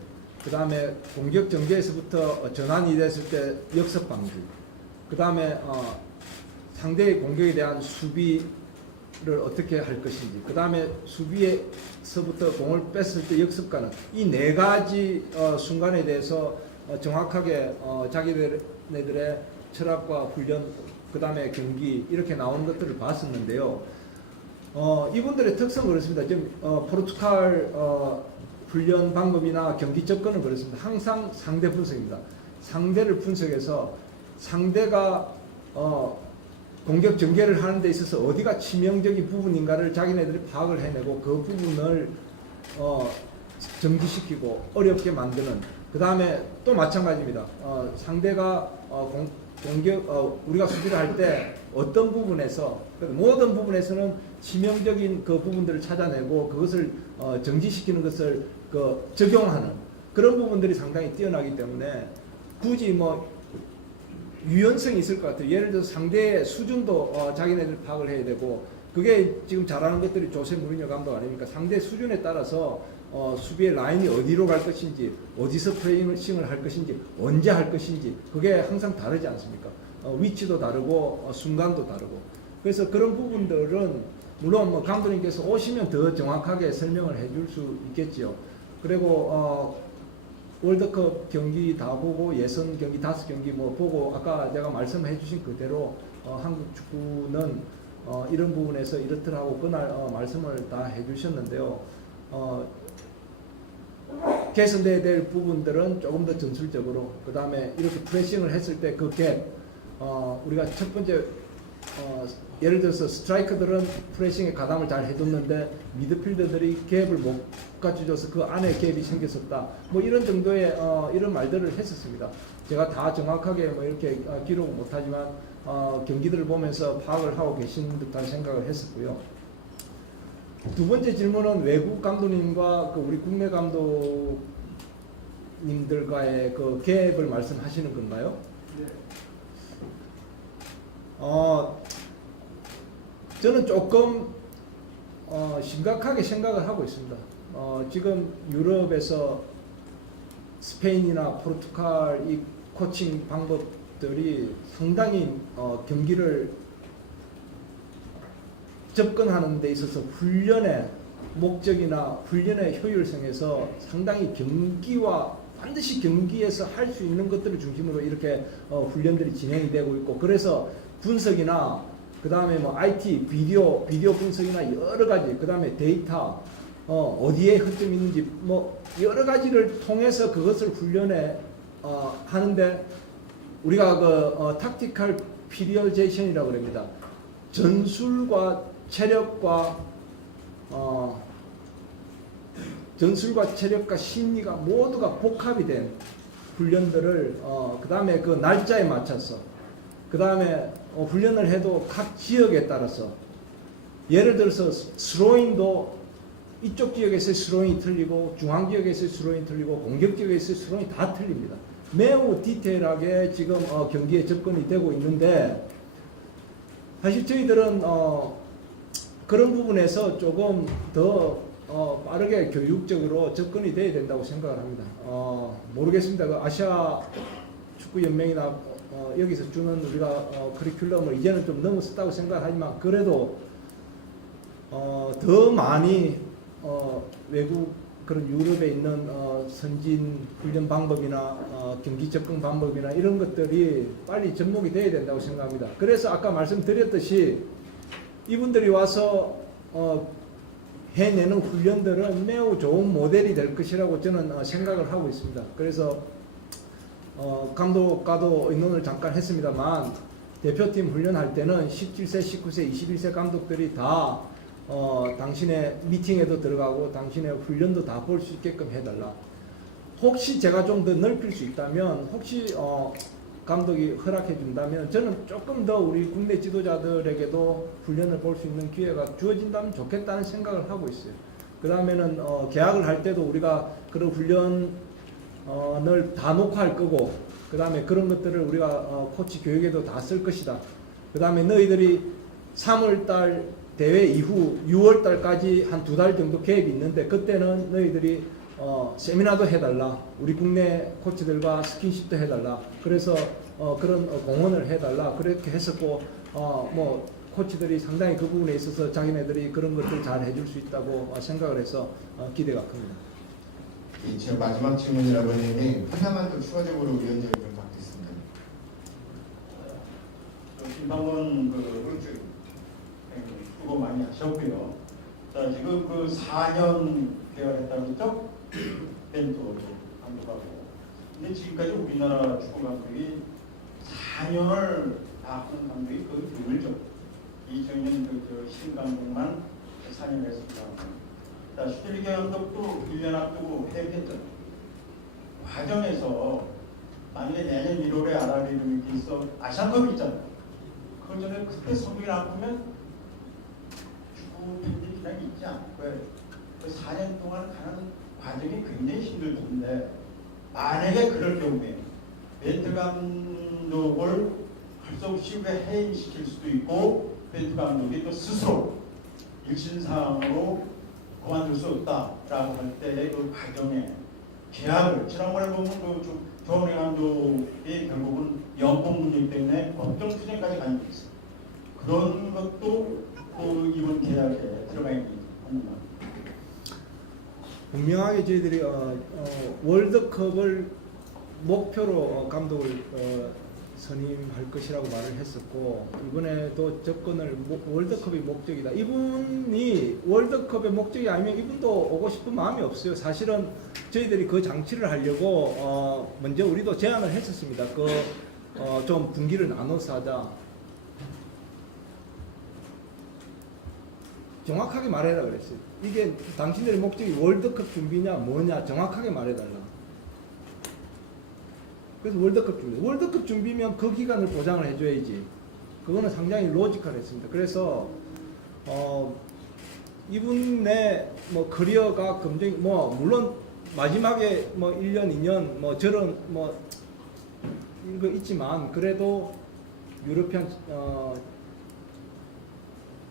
그 다음에 공격 전개에서부터 전환이 됐을 때 역습 방지, 그 다음에 상대의 공격에 대한 수비를 어떻게 할 것인지, 그 다음에 수비에서부터 공을 뺐을 때 역습 가능, 이 네 가지 순간에 대해서 정확하게 자기네들의 철학과 훈련, 그 다음에 경기 이렇게 나오는 것들을 봤었는데요. 이분들의 특성은 그렇습니다. 지금 포르투갈 훈련 방법이나 경기 접근은 그렇습니다. 항상 상대 분석입니다. 상대를 분석해서 상대가 공격 전개를 하는 데 있어서 어디가 치명적인 부분인가를 자기네들이 파악을 해내고 그 부분을 정지시키고 어렵게 만드는, 그 다음에 또 마찬가지입니다. 상대가 우리가 수비를 할 때 어떤 부분에서, 모든 부분에서는 치명적인 그 부분들을 찾아내고 그것을 정지시키는 것을 적용하는 그런 부분들이 상당히 뛰어나기 때문에 굳이 뭐 유연성이 있을 것 같아요. 예를 들어서 상대의 수준도 자기네들 파악을 해야 되고, 그게 지금 잘하는 것들이 조세 무리뉴 감독 아닙니까? 상대 수준에 따라서 수비의 라인이 어디로 갈 것인지, 어디서 프레이싱을 할 것인지, 언제 할 것인지, 그게 항상 다르지 않습니까? 위치도 다르고 순간도 다르고. 그래서 그런 부분들은 물론 뭐 감독님께서 오시면 더 정확하게 설명을 해줄 수 있겠지요. 그리고 월드컵 경기 다 보고 예선 경기 5경기 뭐 보고 아까 제가 말씀해 주신 그대로 한국 축구는 이런 부분에서 이렇더라고 그날 말씀을 다 해주셨는데요. 개선돼야 될 부분들은 조금 더 전술적으로, 그 다음에 이렇게 프레싱을 했을 때 그 갭, 우리가 첫 번째 예를 들어서 스트라이커들은 프레싱에 가담을 잘 해줬는데 미드필더들이 갭을 못 갖춰줘서 그 안에 갭이 생겼었다. 뭐 이런 정도의 이런 말들을 했었습니다. 제가 다 정확하게 뭐 이렇게 기록을 못하지만 경기들을 보면서 파악을 하고 계신 듯한 생각을 했었고요. 두 번째 질문은 외국 감독님과 그 우리 국내 감독님들과의 그 갭을 말씀하시는 건가요? 네. 저는 조금 심각하게 생각을 하고 있습니다. 지금 유럽에서 스페인이나 포르투갈 이 코칭 방법들이 상당히 경기를 접근하는 데 있어서 훈련의 목적이나 훈련의 효율성에서 상당히 반드시 경기에서 할 수 있는 것들을 중심으로 이렇게 훈련들이 진행이 되고 있고, 그래서 분석이나 그 다음에 뭐 IT, 비디오 분석이나 여러 가지, 그 다음에 데이터, 어디에 허점이 있는지 뭐 여러 가지를 통해서 그것을 훈련에 하는데, 우리가 그 탁티컬 피리어제이션이라고 합니다. 전술과 체력과 심리가 모두가 복합이 된 훈련들을 그 다음에 그 날짜에 맞춰서, 그 다음에 훈련을 해도 각 지역에 따라서, 예를 들어서 스로잉도 이쪽 지역에서의 스로잉이 틀리고 중앙 지역에서의 스로잉이 틀리고 공격 지역에서의 스로잉이 다 틀립니다. 매우 디테일하게 지금 경기에 접근이 되고 있는데, 사실 저희들은 그런 부분에서 조금 더 빠르게 교육적으로 접근이 돼야 된다고 생각을 합니다. 모르겠습니다. 그 아시아 축구 연맹이나 여기서 주는 우리가 커리큘럼을 이제는 좀 넘어섰다고 생각하지만, 그래도 더 많이 외국 그런 유럽에 있는 선진 훈련 방법이나 경기 접근 방법이나 이런 것들이 빨리 접목이 돼야 된다고 생각합니다. 그래서 아까 말씀드렸듯이 이분들이 와서 해내는 훈련들은 매우 좋은 모델이 될 것이라고 저는 생각을 하고 있습니다. 그래서 감독과도 의논을 잠깐 했습니다만, 대표팀 훈련할 때는 17세, 19세, 21세 감독들이 다 당신의 미팅에도 들어가고 당신의 훈련도 다 볼 수 있게끔 해달라. 혹시 제가 좀 더 넓힐 수 있다면, 혹시 감독이 허락해 준다면 저는 조금 더 우리 국내 지도자들에게도 훈련을 볼 수 있는 기회가 주어진다면 좋겠다는 생각을 하고 있어요. 그 다음에는 계약을 할 때도 우리가 그런 훈련을 다 녹화할 거고, 그 다음에 그런 것들을 우리가 코치 교육에도 다 쓸 것이다. 그 다음에 너희들이 3월달 대회 이후 6월달까지 한 2달 정도 갭이 있는데, 그때는 너희들이 세미나도 해달라. 우리 국내 코치들과 스킨십도 해달라. 그래서 그런 공헌을 해달라. 그렇게 했었고, 뭐 코치들이 상당히 그 부분에 있어서 자기네들이 그런 것들 잘 해줄 수 있다고 생각을 해서 기대가 큽니다. 제 마지막 질문이라고 했는데 하나만 더 추가적으로 위원장님 좀 받겠습니다. 김방원 수고 많이 하셨고요. 자, 지금 그 4년 계약했다고 했죠? 벤투 감독하고. 근데 지금까지 우리나라 축구 감독이 4년을 다 하는 감독이 거의 드물죠. 이정현 신 감독만 4년 했습니다. 자, 슈틸리케 감독도 1년 앞두고 해임했던 과정에서 만약에 내년 1월에 아랍 이름이 있어 아시안컵이 있잖아요. 그 전에 그때 성적이 나쁘면 축구 팬들이 그냥 있지 않을 거예요. 그 4년 동안 가는 과정이 굉장히 힘들 텐데 만약에 그럴 경우에 벤투 감독을 할 수 없이 해임시킬 수도 있고 벤투 감독이 또 스스로 일신상으로 그만둘 수 없다라고 할 때의 그 과정에 계약을 지난번에 보면 그 조원희 감독이 결국은 연봉 문제 때문에 법정 투쟁까지 간 적이 있어요. 그런 것도 그 이번 계약에 들어가 있는 겁니다. 분명하게 저희들이 월드컵을 목표로 감독을 선임할 것이라고 말을 했었고, 이번에도 접근을 월드컵이 목적이다. 이분이 월드컵의 목적이 아니면 이분도 오고 싶은 마음이 없어요. 사실은 저희들이 그 장치를 하려고 먼저 우리도 제안을 했었습니다. 좀 분기를 나눠서 하자. 정확하게 말해라 그랬어요. 이게 당신들의 목적이 월드컵 준비냐 뭐냐 정확하게 말해달라. 그래서 월드컵 준비면 그 기간을 보장을 해줘야지. 그거는 상당히 로지컬했습니다. 그래서 이분의 뭐 커리어가 굉장히 물론 마지막에 1년 2년 저런 이거 있지만, 그래도 유러피안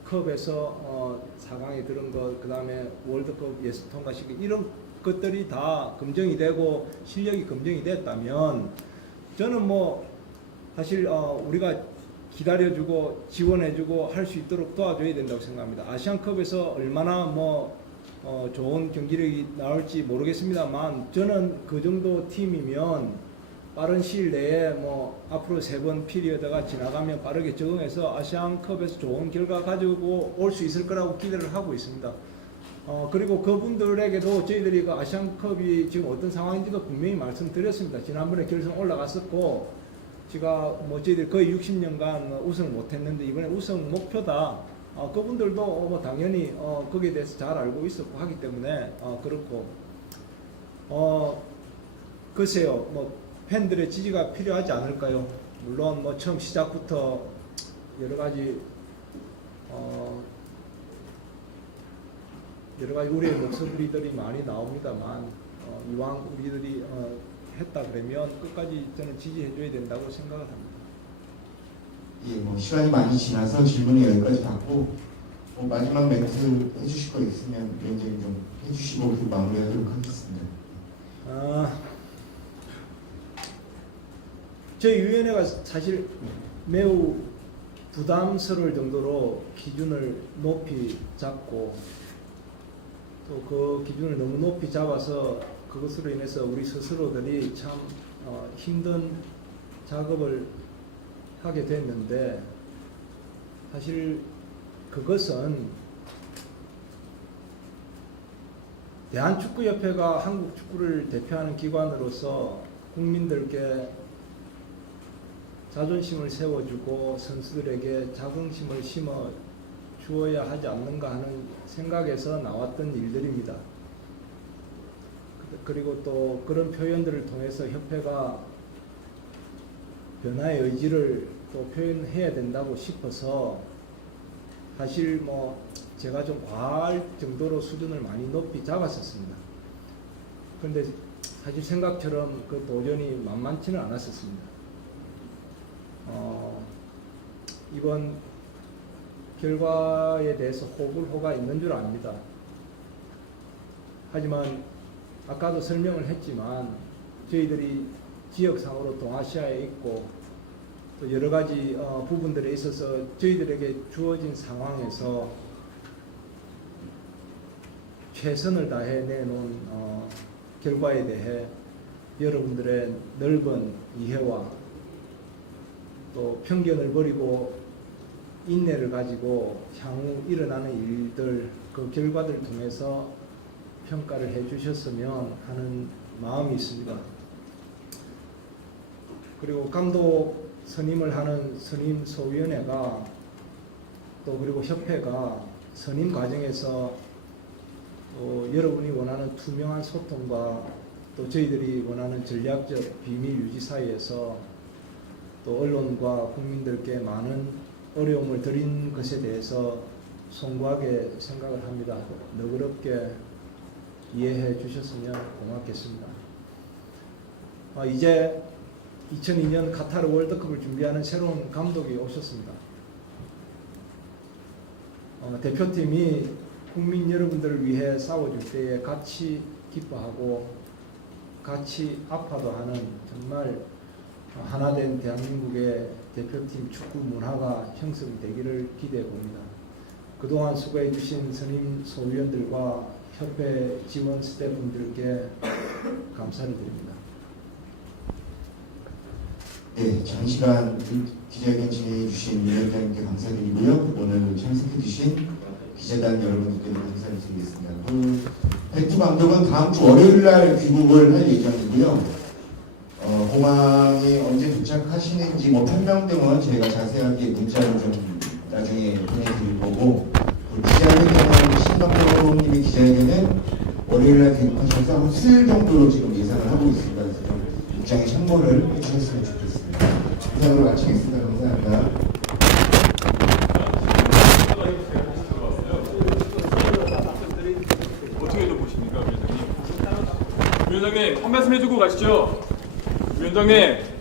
컵에서 4강에 들은 것, 그 다음에 월드컵 예선 통과시키, 이런 것들이 다 검증이 되고 실력이 검증이 됐다면, 저는 사실 우리가 기다려주고 지원해주고 할 수 있도록 도와줘야 된다고 생각합니다. 아시안컵에서 얼마나 좋은 경기력이 나올지 모르겠습니다만, 저는 그 정도 팀이면 빠른 시일 내에 앞으로 3번 피리어드가 지나가면 빠르게 적응해서 아시안컵에서 좋은 결과 가지고 올 수 있을 거라고 기대를 하고 있습니다. 그리고 그분들에게도 저희들이 그 아시안컵이 지금 어떤 상황인지도 분명히 말씀드렸습니다. 지난번에 결승 올라갔었고, 제가 저희들이 거의 60년간 우승을 못했는데 이번에 우승 목표다. 그분들도 당연히 거기에 대해서 잘 알고 있었고 하기 때문에 그렇고, 글쎄요, 팬들의 지지가 필요하지 않을까요? 물론 처음 시작부터 여러 가지 우리의 목소리들이 많이 나옵니다만, 이왕 우리들이 했다 그러면 끝까지 저는 지지해줘야 된다고 생각을 합니다. 예, 시간이 많이 지나서 질문이 여기까지 받고, 마지막 멘트 해주실 거 있으면 위원장님 좀 해주시고 그 마무리하도록 하겠습니다. 저희 위원회가 사실 매우 부담스러울 정도로 기준을 높이 잡고, 또 그 기준을 너무 높이 잡아서 그것으로 인해서 우리 스스로들이 참 힘든 작업을 하게 됐는데, 사실 그것은 대한축구협회가 한국 축구를 대표하는 기관으로서 국민들께 자존심을 세워주고 선수들에게 자긍심을 심어 주어야 하지 않는가 하는 생각에서 나왔던 일들입니다. 그리고 또 그런 표현들을 통해서 협회가 변화의 의지를 또 표현해야 된다고 싶어서, 사실 제가 좀 과할 정도로 수준을 많이 높이 잡았었습니다. 그런데 사실 생각처럼 그 도전이 만만치는 않았었습니다. 이번 결과에 대해서 호불호가 있는 줄 압니다. 하지만 아까도 설명을 했지만, 저희들이 지역상으로 동아시아에 있고 또 여러 가지 부분들에 있어서 저희들에게 주어진 상황에서 최선을 다해 내놓은 결과에 대해 여러분들의 넓은 이해와 또 편견을 버리고 인내를 가지고 향후 일어나는 일들, 그 결과들을 통해서 평가를 해 주셨으면 하는 마음이 있습니다. 그리고 감독 선임을 하는 선임소위원회가 또 그리고 협회가 선임 과정에서 또 여러분이 원하는 투명한 소통과 또 저희들이 원하는 전략적 비밀 유지 사이에서 또 언론과 국민들께 많은 어려움을 드린 것에 대해서 송구하게 생각을 합니다. 너그럽게 이해해 주셨으면 고맙겠습니다. 이제 2002년 카타르 월드컵을 준비하는 새로운 감독이 오셨습니다. 대표팀이 국민 여러분들을 위해 싸워줄 때에 같이 기뻐하고 같이 아파도 하는 정말 하나된 대한민국의 대표팀 축구 문화가 형성되기를 기대해 봅니다. 그동안 수고해 주신 선임 소위원들과 협회 지원 스태프분들께 감사를 드립니다. 네, 장시간 기자회견 진행해 주신 위원장님께 감사드리고요. 오늘 참석해 주신 기자단 여러분들께도 감사를 드리겠습니다. 벤투 감독은 다음 주 월요일 날 귀국을 할 예정이고요. 공항에 언제 도착하시는지 판명등은 저희가 자세하게 문자로 좀 나중에 보내드릴 거고, 기자회견은 신 감독님의 기자회견은 월요일 날 귀국하셔서 한 수요일 정도로 지금 예상을 하고 있습니다. 그래서 좀 입장에 참고를 해주셨으면 좋겠습니다. 이상으로 마치겠습니다. 감사합니다. 어떻게 보십니까, 위원장님? 위원장님 한 말씀 해주고 가시죠. 위원장님.